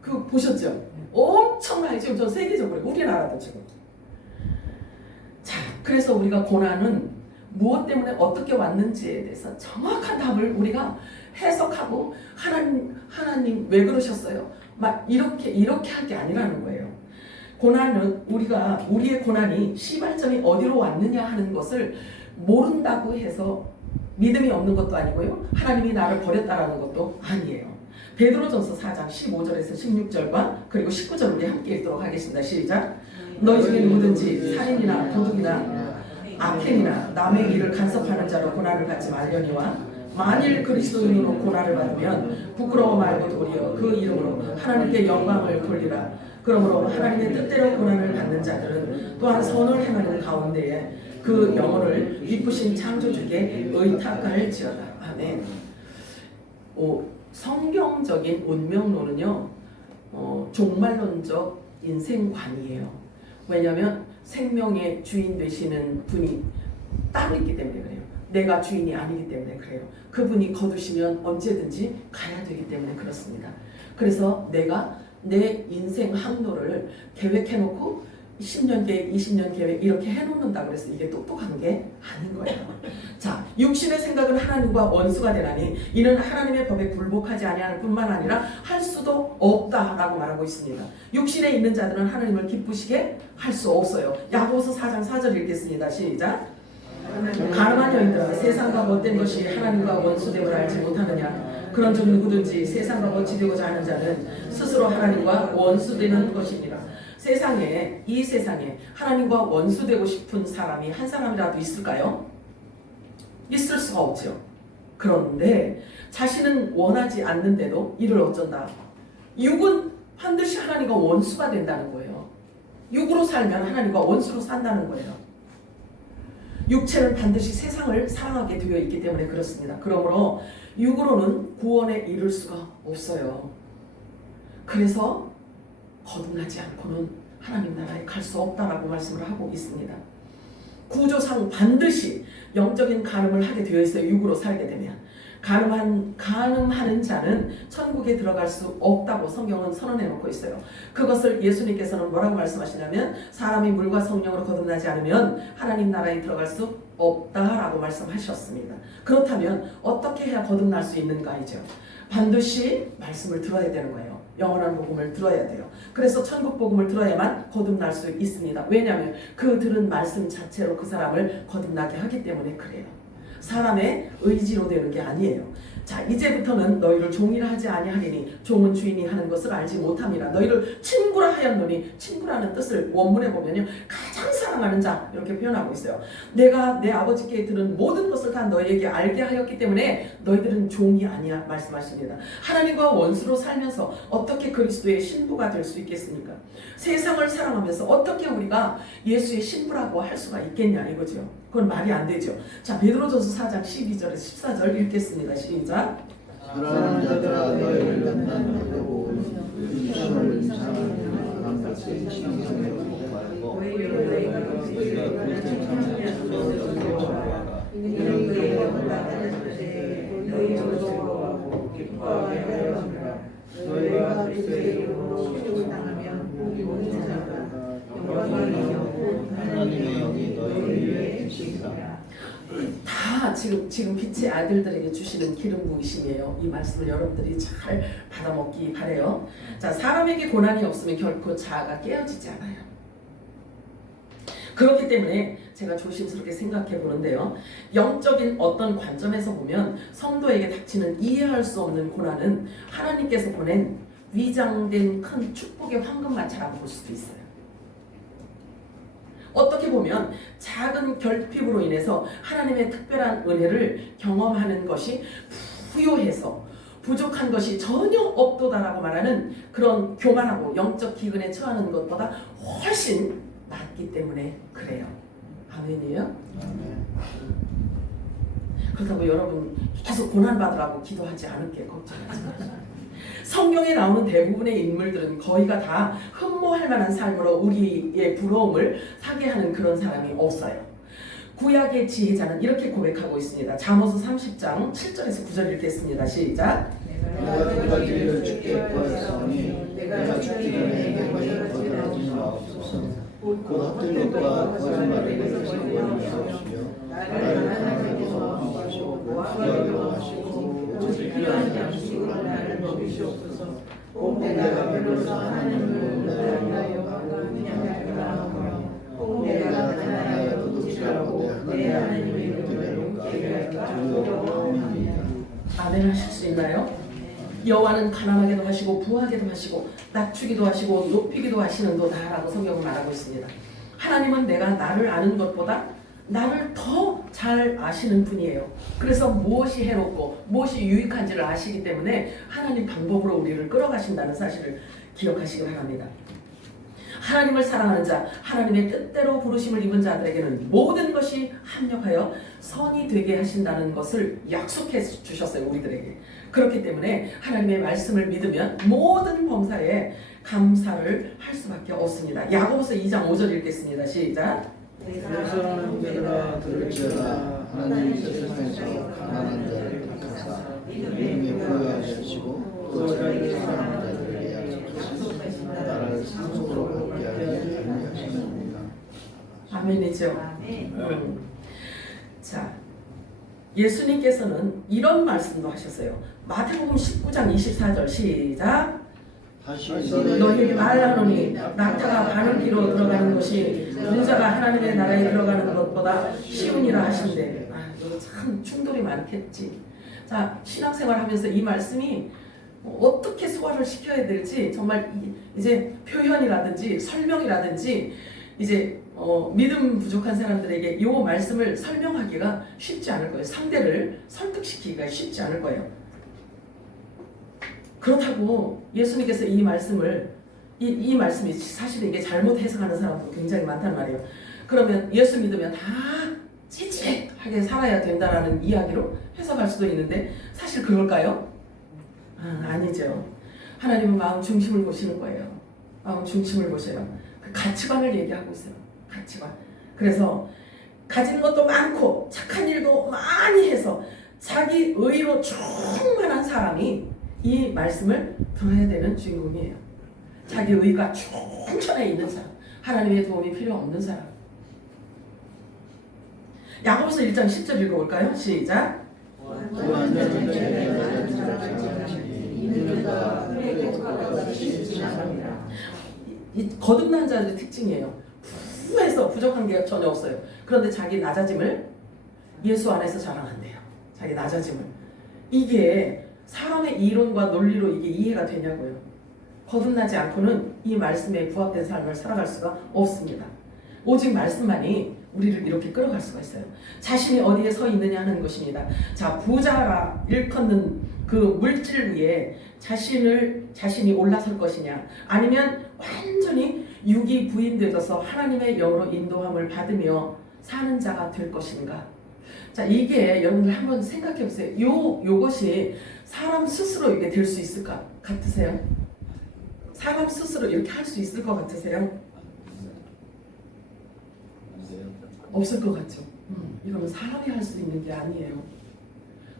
그거 보셨죠? 엄청나게 지금 전 세계적으로 우리나라도 지금. 자, 그래서 우리가 고난은 무엇 때문에 어떻게 왔는지에 대해서 정확한 답을 우리가 해석하고 하나님 왜 그러셨어요? 막 이렇게 할 게 아니라는 거예요. 고난은 우리의 고난이 시발점이 어디로 왔느냐 하는 것을 모른다고 해서 믿음이 없는 것도 아니고요. 하나님이 나를 버렸다라는 것도 아니에요. 베드로전서 4장 15절에서 16절과 그리고 19절 우리 함께 읽도록 하겠습니다. 시작. 너희 중에 누구든지 살인이나 도둑이나 악행이나 남의 일을 간섭하는 자로 고난을 받지 말려니와 만일 그리스도인으로 고난을 받으면 부끄러워 말고 도리어 그 이름으로 하나님께 영광을 돌리라. 그러므로 하나님의 뜻대로 고난을 받는 자들은 또한 선을 행하는 가운데에 그 영혼을 이쁘신 창조주께 의탁할지어다. 아멘. 성경적인 운명론은요, 종말론적 인생관이에요. 왜냐하면 생명의 주인 되시는 분이 따로 있기 때문에 그래요. 내가 주인이 아니기 때문에 그래요. 그분이 거두시면 언제든지 가야 되기 때문에 그렇습니다. 그래서 내가 내 인생 항로를 계획해놓고 10년 계획, 20년 계획 이렇게 해놓는다 그래서 이게 똑똑한 게 아닌 거예요. 자, 육신의 생각은 하나님과 원수가 되나니 이는 하나님의 법에 굴복하지 아니하는 뿐만 아니라 할 수도 없다라고 말하고 있습니다. 육신에 있는 자들은 하나님을 기쁘시게 할 수 없어요. 야고보서 4장 4절 읽겠습니다. 시작. 가늠한 여인들아, 세상과 못된 것이 하나님과 원수됨을 알지 못하느냐. 그런즉 누구든지 세상과 같이 되고자 하는 자는 스스로 하나님과 원수되는 것이니라. 이 세상에 하나님과 원수되고 싶은 사람이 한 사람이라도 있을까요? 있을 수가 없죠. 그런데 자신은 원하지 않는데도 이를 어쩐다. 육은 반드시 하나님과 원수가 된다는 거예요. 육으로 살면 하나님과 원수로 산다는 거예요. 육체는 반드시 세상을 사랑하게 되어 있기 때문에 그렇습니다. 그러므로 육으로는 구원에 이를 수가 없어요. 그래서 거듭나지 않고는 하나님 나라에 갈 수 없다라고 말씀을 하고 있습니다. 구조상 반드시 영적인 간음을 하게 되어 있어요. 육으로 살게 되면. 간음하는 자는 천국에 들어갈 수 없다고 성경은 선언해 놓고 있어요. 그것을 예수님께서는 뭐라고 말씀하시냐면 사람이 물과 성령으로 거듭나지 않으면 하나님 나라에 들어갈 수 없다라고 말씀하셨습니다. 그렇다면 어떻게 해야 거듭날 수 있는가이죠. 반드시 말씀을 들어야 되는 거예요. 영원한 복음을 들어야 돼요. 그래서 천국 복음을 들어야만 거듭날 수 있습니다. 왜냐하면 그 들은 말씀 자체로 그 사람을 거듭나게 하기 때문에 그래요. 사람의 의지로 되는 게 아니에요. 자, 이제부터는 너희를 종이라 하지 아니하리니 종은 주인이 하는 것을 알지 못함이라. 너희를 친구라 하였노니 친구라는 뜻을 원문에 보면요, 가장 사랑하는 자 이렇게 표현하고 있어요. 내가 내 아버지께 들은 모든 것을 다 너희에게 알게 하였기 때문에 너희들은 종이 아니야 말씀하십니다. 하나님과 원수로 살면서 어떻게 그리스도의 신부가 될 수 있겠습니까? 세상을 사랑하면서 어떻게 우리가 예수의 신부라고 할 수가 있겠냐 이거죠. 그건 말이 안 되죠. 자, 베드로전서 4장 12절에서 14절 읽겠습니다. 시작. 사랑하는 자들아, 너희를 연단하고 시험을 참으며 남같이 신앙에 복하고 너희가 그리스도 참으며 이는 그의 영을 받았을 너희 즐거워하고 기뻐하게 하였으나 너희가 그리스도의 이름으로 시험을 당하면 복이 오는 자가 영광이 없고 하나님의 영이 너희 위에 계시리라. 다 지금 빛의 아들들에게 주시는 기름 부으심이에요. 이 말씀을 여러분들이 잘 받아먹기 바래요. 자, 사람에게 고난이 없으면 결코 자아가 깨어지지 않아요. 그렇기 때문에 제가 조심스럽게 생각해 보는데요. 영적인 어떤 관점에서 보면 성도에게 닥치는 이해할 수 없는 고난은 하나님께서 보낸 위장된 큰 축복의 황금마차라고 볼 수도 있어요. 어떻게 보면 작은 결핍으로 인해서 하나님의 특별한 은혜를 경험하는 것이 부요해서 부족한 것이 전혀 없도다라고 말하는 그런 교만하고 영적 기근에 처하는 것보다 훨씬 낫기 때문에 그래요. 아멘이에요? 아멘. 그렇다고 여러분 계속 고난받으라고 기도하지 않을게 걱정하지 마세요. 성경에 나오는 대부분의 인물들은 거의가 다 흠모할 만한 삶으로 우리의 부러움을 사게 하는 그런 사람이 없어요. 구약의 지혜자는 이렇게 고백하고 있습니다. 잠언서 30장 7절에서 9절 읽겠습니다. 시작. 내가 두 가지 일을 주께 구하였으니 내가 죽기 전에 내게 거절하지 마옵소서. 곧 헛된 것과 거짓말을 내게 선고하시며 나를 가난하게 하시고 귀하게 하시고 오직 필요한 양식을 나를 먹이시옵소서. 꼭 내가 배불러서 하나님을 나라하여 그냥 꼭 내가 가난하여 도둑질하고 내 하나님의 이름을 욕되게 할까 두려워합니다. 아멘 하실 수 있나요? 여호와는 가난하게도 하시고 부하게도 하시고 낮추기도 하시고 높이기도 하시는 도다라고 성경은 말하고 있습니다. 하나님은 내가 나를 아는 것보다 나를 더 잘 아시는 분이에요. 그래서 무엇이 해롭고 무엇이 유익한지를 아시기 때문에 하나님 방법으로 우리를 끌어가신다는 사실을 기억하시기 바랍니다. 하나님을 사랑하는 자, 하나님의 뜻대로 부르심을 입은 자들에게는 모든 것이 합력하여 선이 되게 하신다는 것을 약속해 주셨어요. 우리들에게. 그렇기 때문에 하나님의 말씀을 믿으면 모든 범사에 감사를 할 수밖에 없습니다. 야고보서 2장 5절 읽겠습니다. 시작. 그래서 형제들아 들을지어다. 하나님 세상에서 가난한 자를 택하사 믿음에 부여하게 하시고 또 자기의 사랑하는 자들에게 약속하신 나라를 상속으로 얻게 하게 하시느니라. 아멘이죠. 자, 예수님께서는 이런 말씀도 하셨어요. 마태복음 19장 24절 시작. 다시 너희에게 말하노니 낙타가 바늘기로 들어가는 것이 부자가 하나님의 나라에 들어가는 것보다 쉬우니라 하신대. 이거 참 충돌이 많겠지. 자, 신앙생활 하면서 이 말씀이 어떻게 소화를 시켜야 될지 정말 이제 표현이라든지 설명이라든지 이제 믿음 부족한 사람들에게 이 말씀을 설명하기가 쉽지 않을 거예요. 상대를 설득시키기가 쉽지 않을 거예요. 그렇다고 예수님께서 이 말씀을 이 말씀이 사실 이게 잘못 해석하는 사람도 굉장히 많단 말이에요. 그러면 예수 믿으면 다 찌릿하게 살아야 된다라는 이야기로 해석할 수도 있는데 사실 그럴까요? 아니죠. 하나님은 마음 중심을 보시는 거예요. 마음 중심을 보셔요. 그 가치관을 얘기하고 있어요. 가치관. 그래서 가진 것도 많고 착한 일도 많이 해서 자기 의로 충만한 사람이 이 말씀을 들어야 되는 주인공이에요. 자기 의가 충천해 있는 사람, 하나님의 도움이 필요 없는 사람. 야고보서 1장 10절 읽어볼까요? 시작. 이 거듭난 자들의 특징이에요. 부해서 부족한 게 전혀 없어요. 그런데 자기 낮아짐을 예수 안에서 자랑한대요. 자기 낮아짐을. 이게 사람의 이론과 논리로 이게 이해가 되냐고요. 거듭나지 않고는 이 말씀에 부합된 삶을 살아갈 수가 없습니다. 오직 말씀만이 우리를 이렇게 끌어갈 수가 있어요. 자신이 어디에 서 있느냐 하는 것입니다. 자, 부자라 일컫는 그 물질 위에 자신이 올라설 것이냐, 아니면 완전히 육이 부인되어서 하나님의 영으로 인도함을 받으며 사는 자가 될 것인가. 자, 이게 여러분들 한번 생각해 보세요. 요것이 사람 스스로 이게 될 수 있을 것 같으세요? 사람 스스로 이렇게 할 수 있을 것 같으세요? 없을 것 같죠. 이거는 사람이 할 수 있는 게 아니에요.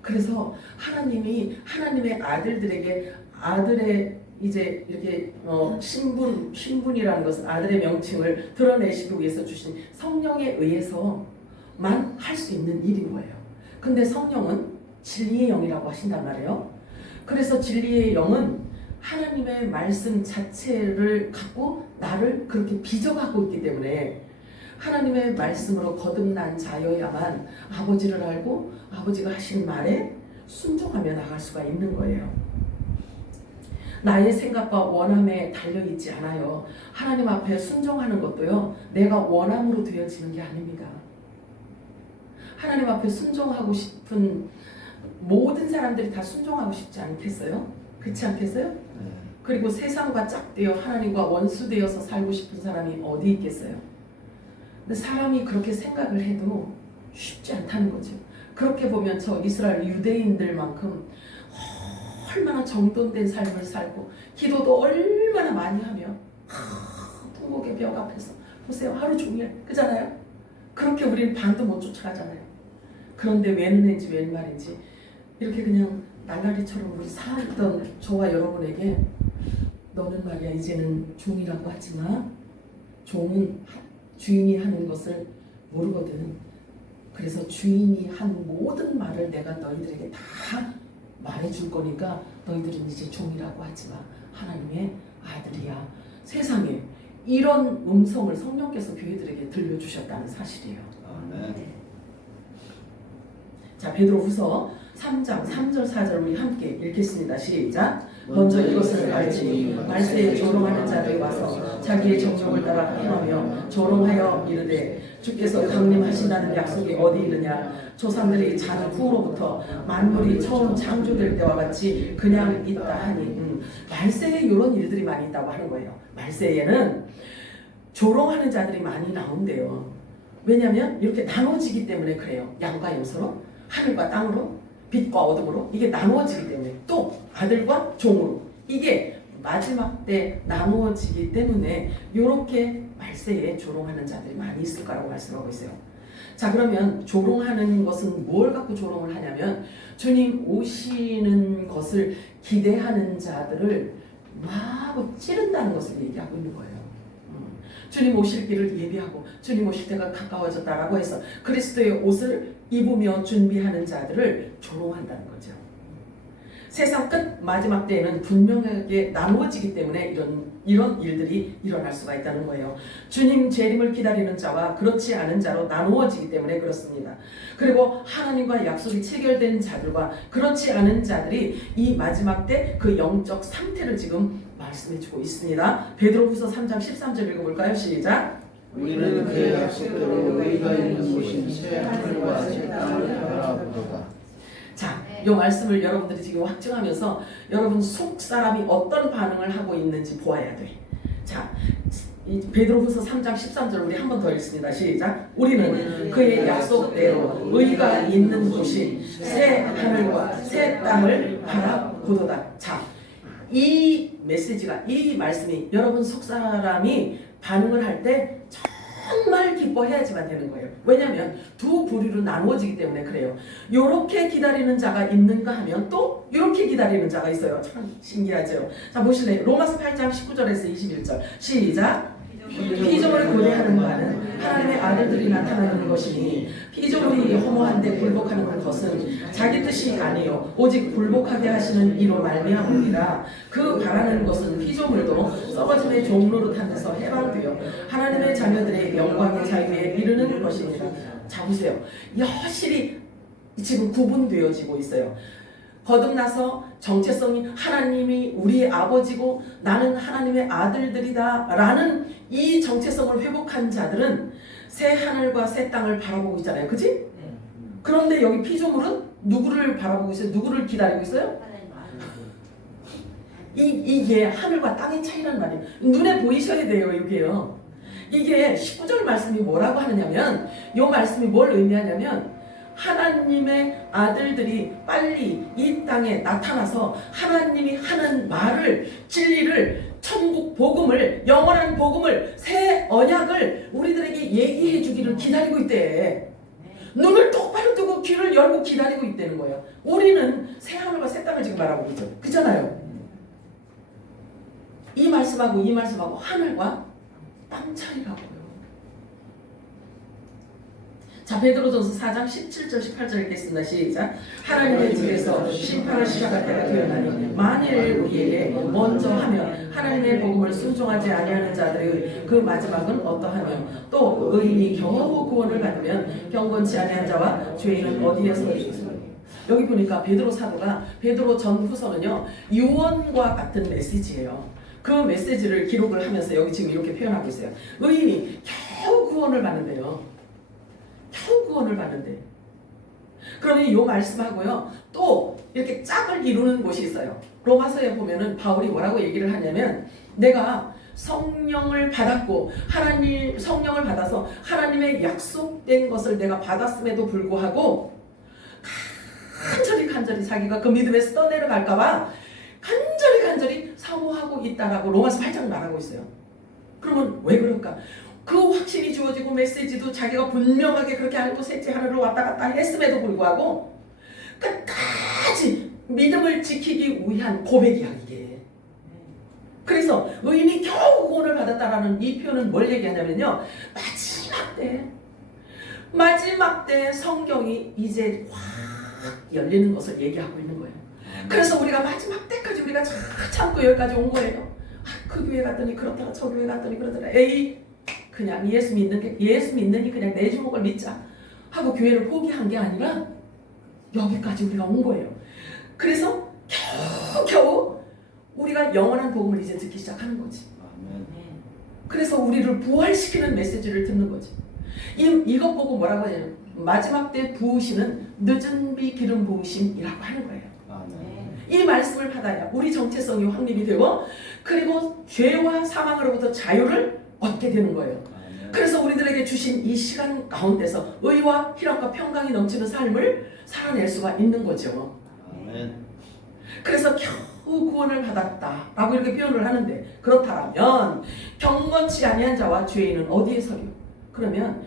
그래서 하나님이 하나님의 아들들에게 아들의 이제 이렇게 신분이라는 것은 아들의 명칭을 드러내시기 위해서 주신 성령에 의해서만 할 수 있는 일인 거예요. 근데 성령은 진리의 영이라고 하신단 말이에요. 그래서 진리의 영은 하나님의 말씀 자체를 갖고 나를 그렇게 빚어가고 있기 때문에 하나님의 말씀으로 거듭난 자여야만 아버지를 알고 아버지가 하신 말에 순종하며 나갈 수가 있는 거예요. 나의 생각과 원함에 달려있지 않아요. 하나님 앞에 순종하는 것도요, 내가 원함으로 되어지는 게 아닙니다. 하나님 앞에 순종하고 싶은 모든 사람들이 다 순종하고 싶지 않겠어요? 그렇지 않겠어요? 그리고 세상과 짝되어 하나님과 원수되어서 살고 싶은 사람이 어디 있겠어요? 근데 사람이 그렇게 생각을 해도 쉽지 않다는 거죠. 그렇게 보면 저 이스라엘 유대인들만큼 얼마나 정돈된 삶을 살고 기도도 얼마나 많이 하며 통곡의 벽 앞에서 보세요. 하루 종일 그잖아요. 그렇게 우리는 반도 못 쫓아가잖아요. 그런데 웬일인지 웬말인지 이렇게 그냥 날라리처럼 우리 살던 저와 여러분에게 너는 말이야 이제는 종이라고 하지만 종은 주인이 하는 것을 모르거든. 그래서 주인이 한 모든 말을 내가 너희들에게 다 말해줄 거니까 너희들은 이제 종이라고 하지마. 하나님의 아들이야. 세상에 이런 음성을 성령께서 교회들에게 들려주셨다는 사실이에요. 아멘. 자, 베드로후서 3장 3절 4절 우리 함께 읽겠습니다. 시작. 먼저 이것을 알지 말세에 조롱하는 자들이 와서 자기의 정욕을 따라 행하며 조롱하여 이르되 주께서 강림하신다는 약속이 어디 있느냐. 조상들이 자는 후로부터 만물이 처음 창조될 때와 같이 그냥 있다 하니 말세에 이런 일들이 많이 있다고 하는 거예요. 말세에는 조롱하는 자들이 많이 나온대요. 왜냐하면 이렇게 나눠지기 때문에 그래요. 양과 염소로 하늘과 땅으로 빛과 어둠으로 이게 나누어지기 때문에 또 아들과 종으로 이게 마지막 때 나누어지기 때문에 이렇게 말세에 조롱하는 자들이 많이 있을 거라고 말씀하고 있어요. 자, 그러면 조롱하는 것은 뭘 갖고 조롱을 하냐면 주님 오시는 것을 기대하는 자들을 막 찌른다는 것을 얘기하고 있는 거예요. 주님 오실 길을 예비하고 주님 오실 때가 가까워졌다라고 해서 그리스도의 옷을 입으며 준비하는 자들을 조롱한다는 거죠. 세상 끝 마지막 때에는 분명하게 나누어지기 때문에 이런 일들이 일어날 수가 있다는 거예요. 주님 재림을 기다리는 자와 그렇지 않은 자로 나누어지기 때문에 그렇습니다. 그리고 하나님과 약속이 체결된 자들과 그렇지 않은 자들이 이 마지막 때 그 영적 상태를 지금 말씀해주고 있습니다. 베드로후서 3장 13절 읽어볼까요? 시작. 우리는 그의 약속대로 의가 있는 곳인 새 하늘과 새 땅을 바라보도다. 자, 이 말씀을 여러분들이 지금 확증하면서 여러분 속 사람이 어떤 반응을 하고 있는지 보아야 돼. 자, 이 베드로후서 3장 13절 우리 한 번 더 읽습니다. 시작. 우리는 그의 약속대로 의가 있는 곳인 새 하늘과 새 땅을 바라보도다. 자, 이 메시지가 이 말씀이 여러분 속 사람이 반응을 할 때 정말 기뻐해야지만 되는 거예요. 왜냐하면 두 부류로 나누어지기 때문에 그래요. 이렇게 기다리는 자가 있는가 하면 또 이렇게 기다리는 자가 있어요. 참 신기하죠. 자, 보실래요? 로마서 8장 19절에서 21절 시작. 피조물을 고대하는 바는 하나님의 아들들이 나타나는 것이니 피조물이 허무한데 굴복하는 것은 자기 뜻이 아니요 오직 굴복하게 하시는 이로 말미암으리라. 그 바라는 것은 피조물도 썩어짐의 종로로 타면서 해방되어 하나님의 자녀들의 영광의 자유에 이르는 것입니다. 자, 보세요. 여실히 지금 구분되어지고 있어요. 거듭나서 정체성이 하나님이 우리의 아버지고 나는 하나님의 아들들이다 라는 이 정체성을 회복한 자들은 새 하늘과 새 땅을 바라보고 있잖아요. 그치? 그런데 여기 피조물은 누구를 바라보고 있어요? 누구를 기다리고 있어요? 이게 하늘과 땅의 차이란 말이에요. 눈에 보이셔야 돼요. 이게요. 이게 19절 말씀이 뭐라고 하느냐면 이 말씀이 뭘 의미하냐면 하나님의 아들들이 빨리 이 땅에 나타나서 하나님이 하는 말을 진리를 천국 복음을 영원한 복음을 새 언약을 우리들에게 얘기해 주기를 기다리고 있대. 눈을 똑바로 뜨고 귀를 열고 기다리고 있다는 거예요. 우리는 새 하늘과 새 땅을 지금 바라보고 있죠. 그렇잖아요. 이 말씀하고 하늘과 땅 차이라고요. 자, 베드로전서 4장 17절 18절 읽겠습니다. 시작. 하나님의 집에서 심판을 시작할 때가 되었나니 만일 우리에게 먼저 하면 하나님의 복음을 순종하지 아니하는 자들의 그 마지막은 어떠하며 또 의인이 겨우 구원을 받으면 경건치 아니한 자와 죄인은 어디에 서리이까. 여기 보니까 베드로 사도가 베드로 전 후서는요 유언과 같은 메시지예요. 그 메시지를 기록을 하면서 여기 지금 이렇게 표현하고 있어요. 의인이 겨우 구원을 받는데요. 겨우 구원을 받는데. 그러면 이 말씀하고요 또 이렇게 짝을 이루는 곳이 있어요. 로마서에 보면은 바울이 뭐라고 얘기를 하냐면 내가 성령을 받았고 하나님 성령을 받아서 하나님의 약속된 것을 내가 받았음에도 불구하고 간절히 자기가 그 믿음에서 떠내려갈까봐 간절히 사모하고 있다라고 로마서 8장 말하고 있어요. 그러면 왜 그럴까? 그 확신이 주어지고 메시지도 자기가 분명하게 그렇게 알고 셋째 하늘로 왔다 갔다 했음에도 불구하고 끝까지 믿음을 지키기 위한 고백이야 이게. 그래서 의인이 겨우 구원을 받았다라는 이 표현은 뭘 얘기하냐면요 마지막 때 성경이 이제 확 열리는 것을 얘기하고 있는 거예요. 그래서 우리가 마지막 때까지 우리가 참고 여기까지 온 거예요. 그 교회 갔더니 그렇더라 저 교회 갔더니 그렇더라 에이 그냥 예수 믿느니 그냥 내 주먹을 믿자 하고 교회를 포기한 게 아니라 여기까지 우리가 온 거예요. 그래서 겨우 우리가 영원한 복음을 이제 듣기 시작하는 거지. 그래서 우리를 부활시키는 메시지를 듣는 거지. 이것 보고 뭐라고 하냐면 마지막 때 부으시는 늦은 비 기름 부으심이라고 하는 거예요. 이 말씀을 받아야 우리 정체성이 확립이 되고 그리고 죄와 사망으로부터 자유를 얻게 되는 거예요. 그래서 우리들에게 주신 이 시간 가운데서 의와 희락과 평강이 넘치는 삶을 살아낼 수가 있는 거죠. 그래서 겨우 구원을 받았다라고 이렇게 표현을 하는데 그렇다면 경건치 아니한 자와 죄인은 어디에 서리요? 그러면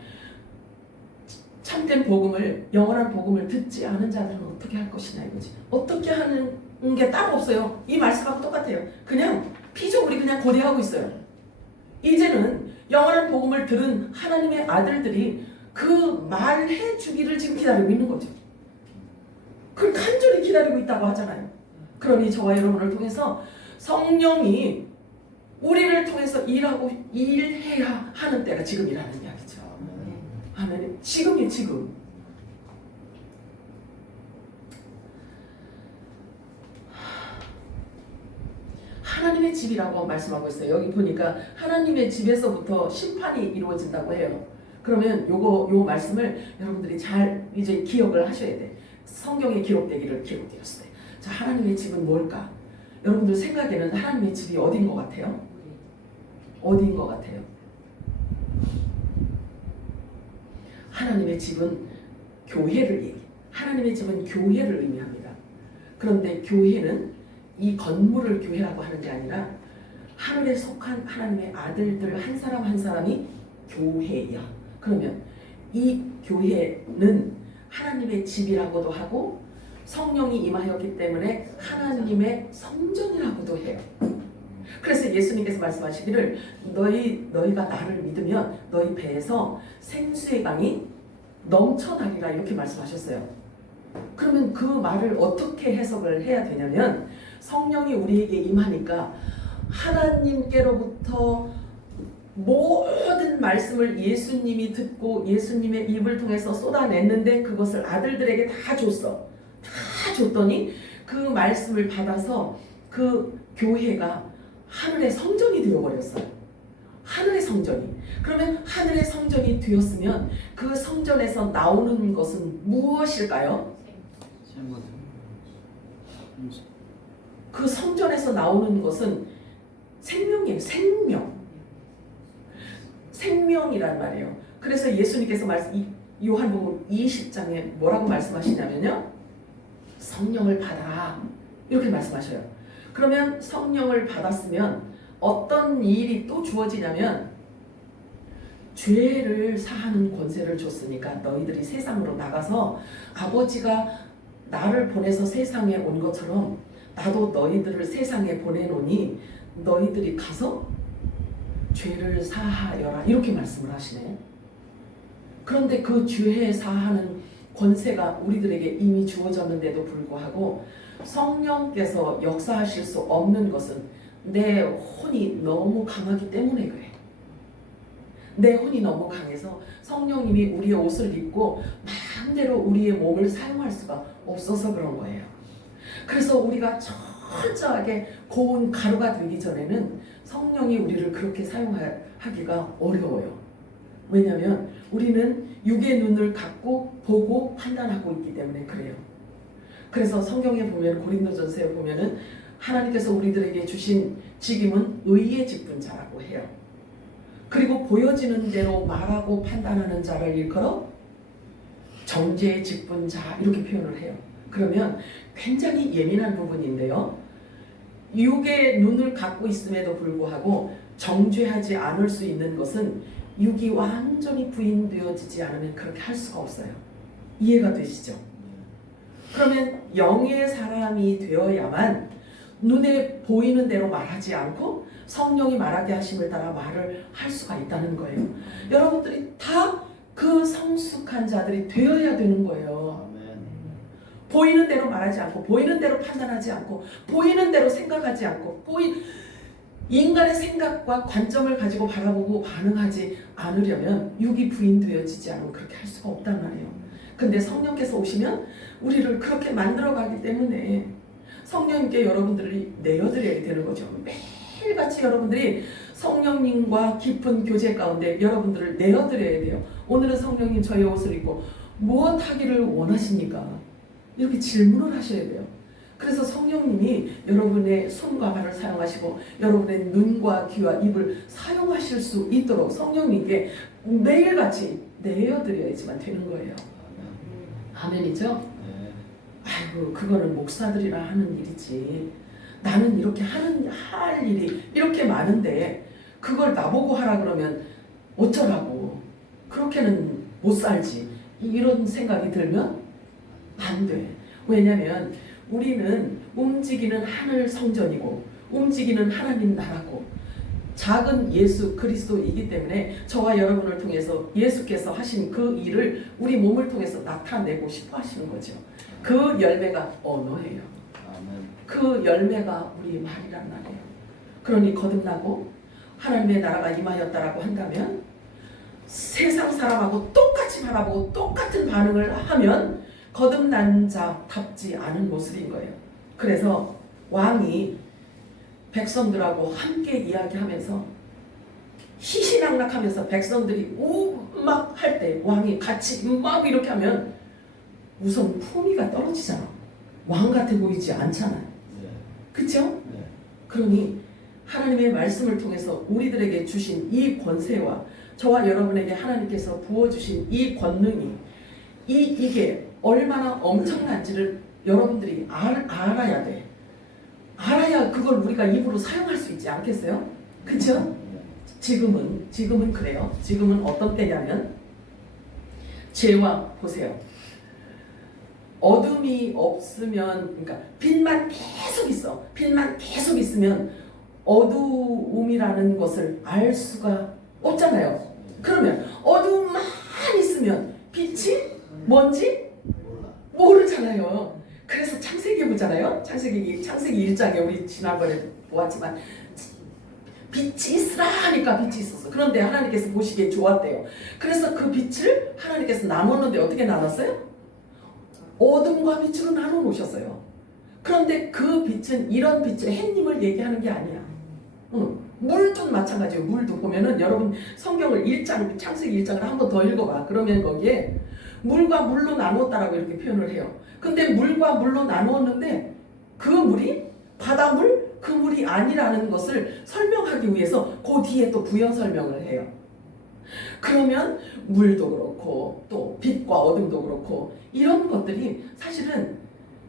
참된 복음을 영원한 복음을 듣지 않은 자들은 어떻게 할 것이냐 이거지. 어떻게 하는 게 따로 없어요. 이 말씀하고 똑같아요. 그냥 피조물이 그냥 고대하고 있어요. 이제는 영원한 복음을 들은 하나님의 아들들이 그 말해 주기를 지금 기다리고 있는 거죠. 그걸 간절히 기다리고 있다고 하잖아요. 그러니 저와 여러분을 통해서 성령이 우리를 통해서 일해야 하는 때가 지금이라는 이야기죠. 아멘. 지금이 지금. 하나님의 집이라고 말씀하고 있어요. 여기 보니까 하나님의 집에서부터 심판이 이루어진다고 해요. 그러면 요 말씀을 여러분들이 잘 이제 기억을 하셔야 돼. 성경에 기록되기를 기록되었을 때. 자, 하나님의 집은 뭘까? 여러분들 생각에는 하나님의 집이 어디인 것 같아요? 어디인 것 같아요? 하나님의 집은 교회를 하나님의 집은 교회를 의미합니다. 그런데 교회는 이 건물을 교회라고 하는 게 아니라 하늘에 속한 하나님의 아들들 한 사람 한 사람이 교회야. 그러면 이 교회는 하나님의 집이라고도 하고 성령이 임하였기 때문에 하나님의 성전이라고도 해요. 그래서 예수님께서 말씀하시기를 너희가 나를 믿으면 너희 배에서 생수의 강이 넘쳐나리라 이렇게 말씀하셨어요. 그러면 그 말을 어떻게 해석을 해야 되냐면 성령이 우리에게 임하니까 하나님께로부터 모든 말씀을 예수님이 듣고 예수님의 입을 통해서 쏟아냈는데 그것을 아들들에게 다 줬어. 다 줬더니 그 말씀을 받아서 그 교회가 하늘의 성전이 되어버렸어요. 하늘의 성전이. 그러면 하늘의 성전이 되었으면 그 성전에서 나오는 것은 무엇일까요? 그 성전에서 나오는 것은 생명이에요. 생명이란 말이에요. 그래서 예수님께서 요한복음 20장에 뭐라고 말씀하시냐면요. 성령을 받아라. 이렇게 말씀하셔요. 그러면 성령을 받았으면 어떤 일이 또 주어지냐면 죄를 사하는 권세를 줬으니까 너희들이 세상으로 나가서 아버지가 나를 보내서 세상에 온 것처럼 나도 너희들을 세상에 보내노니 너희들이 가서 죄를 사하여라 이렇게 말씀을 하시네. 그런데 그 죄 사하는 권세가 우리들에게 이미 주어졌는데도 불구하고 성령께서 역사하실 수 없는 것은 내 혼이 너무 강하기 때문에 그래. 내 혼이 너무 강해서 성령님이 우리의 옷을 입고 마음대로 우리의 몸을 사용할 수가 없어서 그런 거예요. 그래서 우리가 철저하게 고운 가루가 되기 전에는 성령이 우리를 그렇게 사용하기가 어려워요. 왜냐하면 우리는 육의 눈을 갖고 보고 판단하고 있기 때문에 그래요. 그래서 성경에 보면 고린도전서에 보면은 하나님께서 우리들에게 주신 직임은 의의 직분자라고 해요. 그리고 보여지는 대로 말하고 판단하는 자를 일컬어 정죄의 직분자 이렇게 표현을 해요. 그러면 굉장히 예민한 부분인데요. 육의 눈을 갖고 있음에도 불구하고 정죄하지 않을 수 있는 것은 육이 완전히 부인되어지지 않으면 그렇게 할 수가 없어요. 이해가 되시죠? 그러면 영의 사람이 되어야만 눈에 보이는 대로 말하지 않고 성령이 말하게 하심을 따라 말을 할 수가 있다는 거예요. 여러분들이 다 그 성숙한 자들이 되어야 되는 거예요. 보이는 대로 말하지 않고 보이는 대로 판단하지 않고 보이는 대로 생각하지 않고 인간의 생각과 관점을 가지고 바라보고 반응하지 않으려면 육이 부인되어지지 않으면 그렇게 할 수가 없단 말이에요. 근데 성령께서 오시면 우리를 그렇게 만들어가기 때문에 성령님께 여러분들이 내어드려야 되는 거죠. 매일같이 여러분들이 성령님과 깊은 교제 가운데 여러분들을 내어드려야 돼요. 오늘은 성령님 저의 옷을 입고 무엇 하기를 원하십니까? 이렇게 질문을 하셔야 돼요. 그래서 성령님이 여러분의 손과 발을 사용하시고 여러분의 눈과 귀와 입을 사용하실 수 있도록 성령님께 매일같이 내어드려야지만 되는 거예요. 아멘이죠? 아이고 그거는 목사들이라 하는 일이지. 나는 이렇게 할 일이 이렇게 많은데 그걸 나보고 하라 그러면 어쩌라고. 그렇게는 못 살지. 이런 생각이 들면 안 돼. 왜냐하면 우리는 움직이는 하늘 성전이고 움직이는 하나님 나라고 작은 예수 그리스도이기 때문에 저와 여러분을 통해서 예수께서 하신 그 일을 우리 몸을 통해서 나타내고 싶어 하시는 거죠. 그 열매가 언어예요. 그 열매가 우리 말이란 말이에요. 그러니 거듭나고 하나님의 나라가 임하였다라고 한다면 세상 사람하고 똑같이 바라보고 똑같은 반응을 하면 거듭난 자답지 않은 모습인 거예요. 그래서 왕이 백성들하고 함께 이야기하면서 희희낙낙하면서 백성들이 막 할 때 왕이 같이 막 이렇게 하면 우선 품위가 떨어지잖아. 왕 같아 보이지 않잖아요. 그렇죠? 그러니 하나님의 말씀을 통해서 우리들에게 주신 이 권세와 저와 여러분에게 하나님께서 부어주신 이 권능이 이게 얼마나 엄청난지를 여러분들이 알아야 돼. 알아야 그걸 우리가 입으로 사용할 수 있지 않겠어요? 그렇죠? 지금은 그래요. 지금은 어떤 때냐면 죄와 보세요. 어둠이 없으면 그러니까 빛만 계속 있어. 빛만 계속 있으면 어두움이라는 것을 알 수가 없잖아요. 그러면 어둠만 있으면 빛이 뭔지 모르잖아요. 그래서 창세기 보잖아요. 창세기 1장에 우리 지난번에 보았지만 빛이 있으라 하니까 빛이 있었어. 그런데 하나님께서 보시기에 좋았대요. 그래서 그 빛을 하나님께서 나눴는데 어떻게 나눴어요? 어둠과 빛으로 나눠 놓으셨어요. 그런데 그 빛은 이런 빛을 햇님을 얘기하는 게 아니야. 물도 마찬가지예요. 물도 보면은 여러분 성경을 창세기 1장을 한 번 더 읽어봐. 그러면 거기에 물과 물로 나누었다라고 이렇게 표현을 해요. 근데 물과 물로 나누었는데 그 물이 바닷물 그 물이 아니라는 것을 설명하기 위해서 그 뒤에 또 부연 설명을 해요. 그러면 물도 그렇고 또 빛과 어둠도 그렇고 이런 것들이 사실은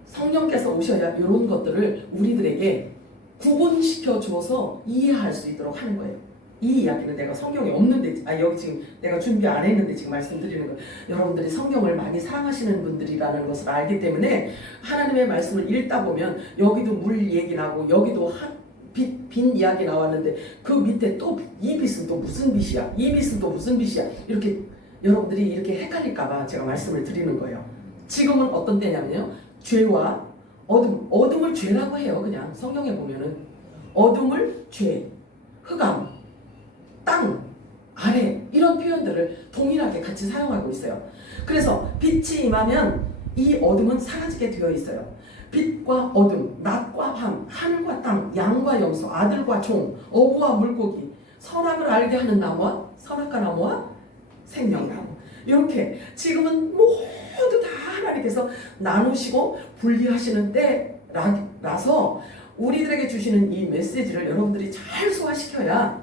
성령께서 오셔야 이런 것들을 우리들에게 구분시켜 줘서 이해할 수 있도록 하는 거예요. 이 이야기는 내가 성경에 없는데 여기 지금 내가 준비 안 했는데 지금 말씀드리는 거예요. 여러분들이 성경을 많이 사랑하시는 분들이라는 것을 알기 때문에 하나님의 말씀을 읽다 보면 여기도 물 얘기 나고 여기도 빛 이야기 나왔는데 그 밑에 또 이 빛은 또 무슨 빛이야? 이 빛은 또 무슨 빛이야? 이렇게 여러분들이 이렇게 헷갈릴까봐 제가 말씀을 드리는 거예요. 지금은 어떤 때냐면요. 죄와 어둠을 죄라고 해요. 그냥 성경에 보면은 어둠을 죄, 흑암, 땅, 아래 이런 표현들을 동일하게 같이 사용하고 있어요. 그래서 빛이 임하면 이 어둠은 사라지게 되어 있어요. 빛과 어둠, 낮과 밤, 하늘과 땅, 양과 염소, 아들과 종, 어부와 물고기, 선악을 알게 하는 나무와 선악과 나무와 생명나무. 이렇게 지금은 모두 다 하나님께서 나누시고 분리하시는 때라서 우리들에게 주시는 이 메시지를 여러분들이 잘 소화시켜야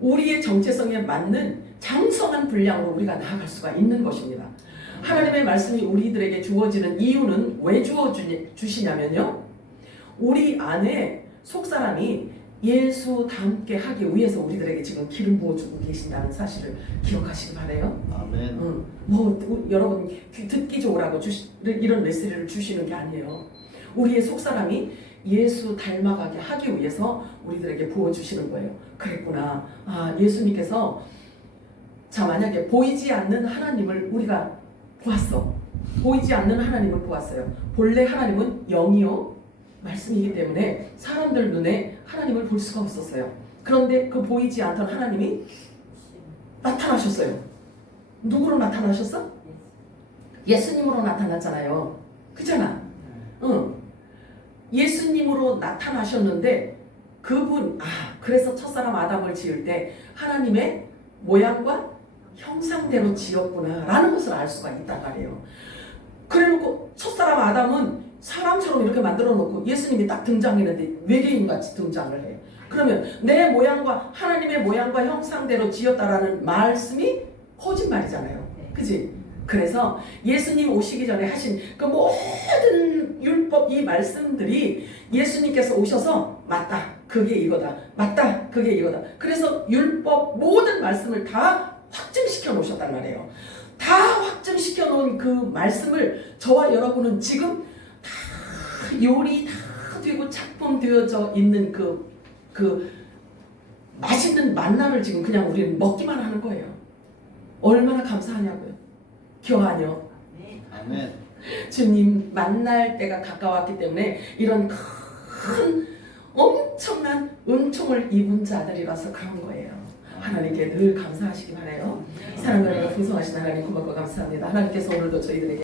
우리의 정체성에 맞는 장성한 분량으로 우리가 나아갈 수가 있는 것입니다. 하나님의 말씀이 우리들에게 주어지는 이유는 왜 주시냐면요. 우리 안에 속사람이 예수 닮게 하기 위해서 우리들에게 지금 기름 부어주고 계신다는 사실을 기억하시기 바래요. 아멘. 여러분 듣기 좋으라고 이런 메시지를 주시는 게 아니에요. 우리의 속사람이 예수 닮아가게 하기 위해서 우리들에게 부어주시는 거예요. 그랬구나. 예수님께서 자 만약에 보이지 않는 하나님을 우리가 보았어. 보이지 않는 하나님을 보았어요. 본래 하나님은 영이요 말씀이기 때문에 사람들 눈에 하나님을 볼 수가 없었어요. 그런데 그 보이지 않던 하나님이 나타나셨어요. 누구로 나타나셨어? 예수님으로 나타났잖아요. 그잖아. 응. 예수님으로 나타나셨는데 그분 그래서 첫사람 아담을 지을 때 하나님의 모양과 형상대로 지었구나 라는 것을 알 수가 있단 말이에요. 그래놓고 첫사람 아담은 사람처럼 이렇게 만들어 놓고 예수님이 딱 등장했는데 외계인같이 등장을 해. 그러면 내 모양과 하나님의 모양과 형상대로 지었다라는 말씀이 거짓말이잖아요. 그치? 그래서 예수님 오시기 전에 하신 그 모든 율법 이 말씀들이 예수님께서 오셔서 맞다 그게 이거다 맞다 그게 이거다. 그래서 율법 모든 말씀을 다 확증시켜 놓으셨단 말이에요. 다 확증시켜 놓은 그 말씀을 저와 여러분은 지금 다 요리 다 되고 작품되어져 있는 그 맛있는 만나를 지금 그냥 우리는 먹기만 하는 거예요. 얼마나 감사하냐고요. 기억하뇨? 아멘. 주님 만날 때가 가까웠기 때문에 이런 큰 엄청난 은총을 입은 자들이라서 그런 거예요. 하나님께 늘 감사하시기 바라요. 사랑과 풍성하신 하나님 고맙고 감사합니다. 하나님께서 오늘도 저희들에게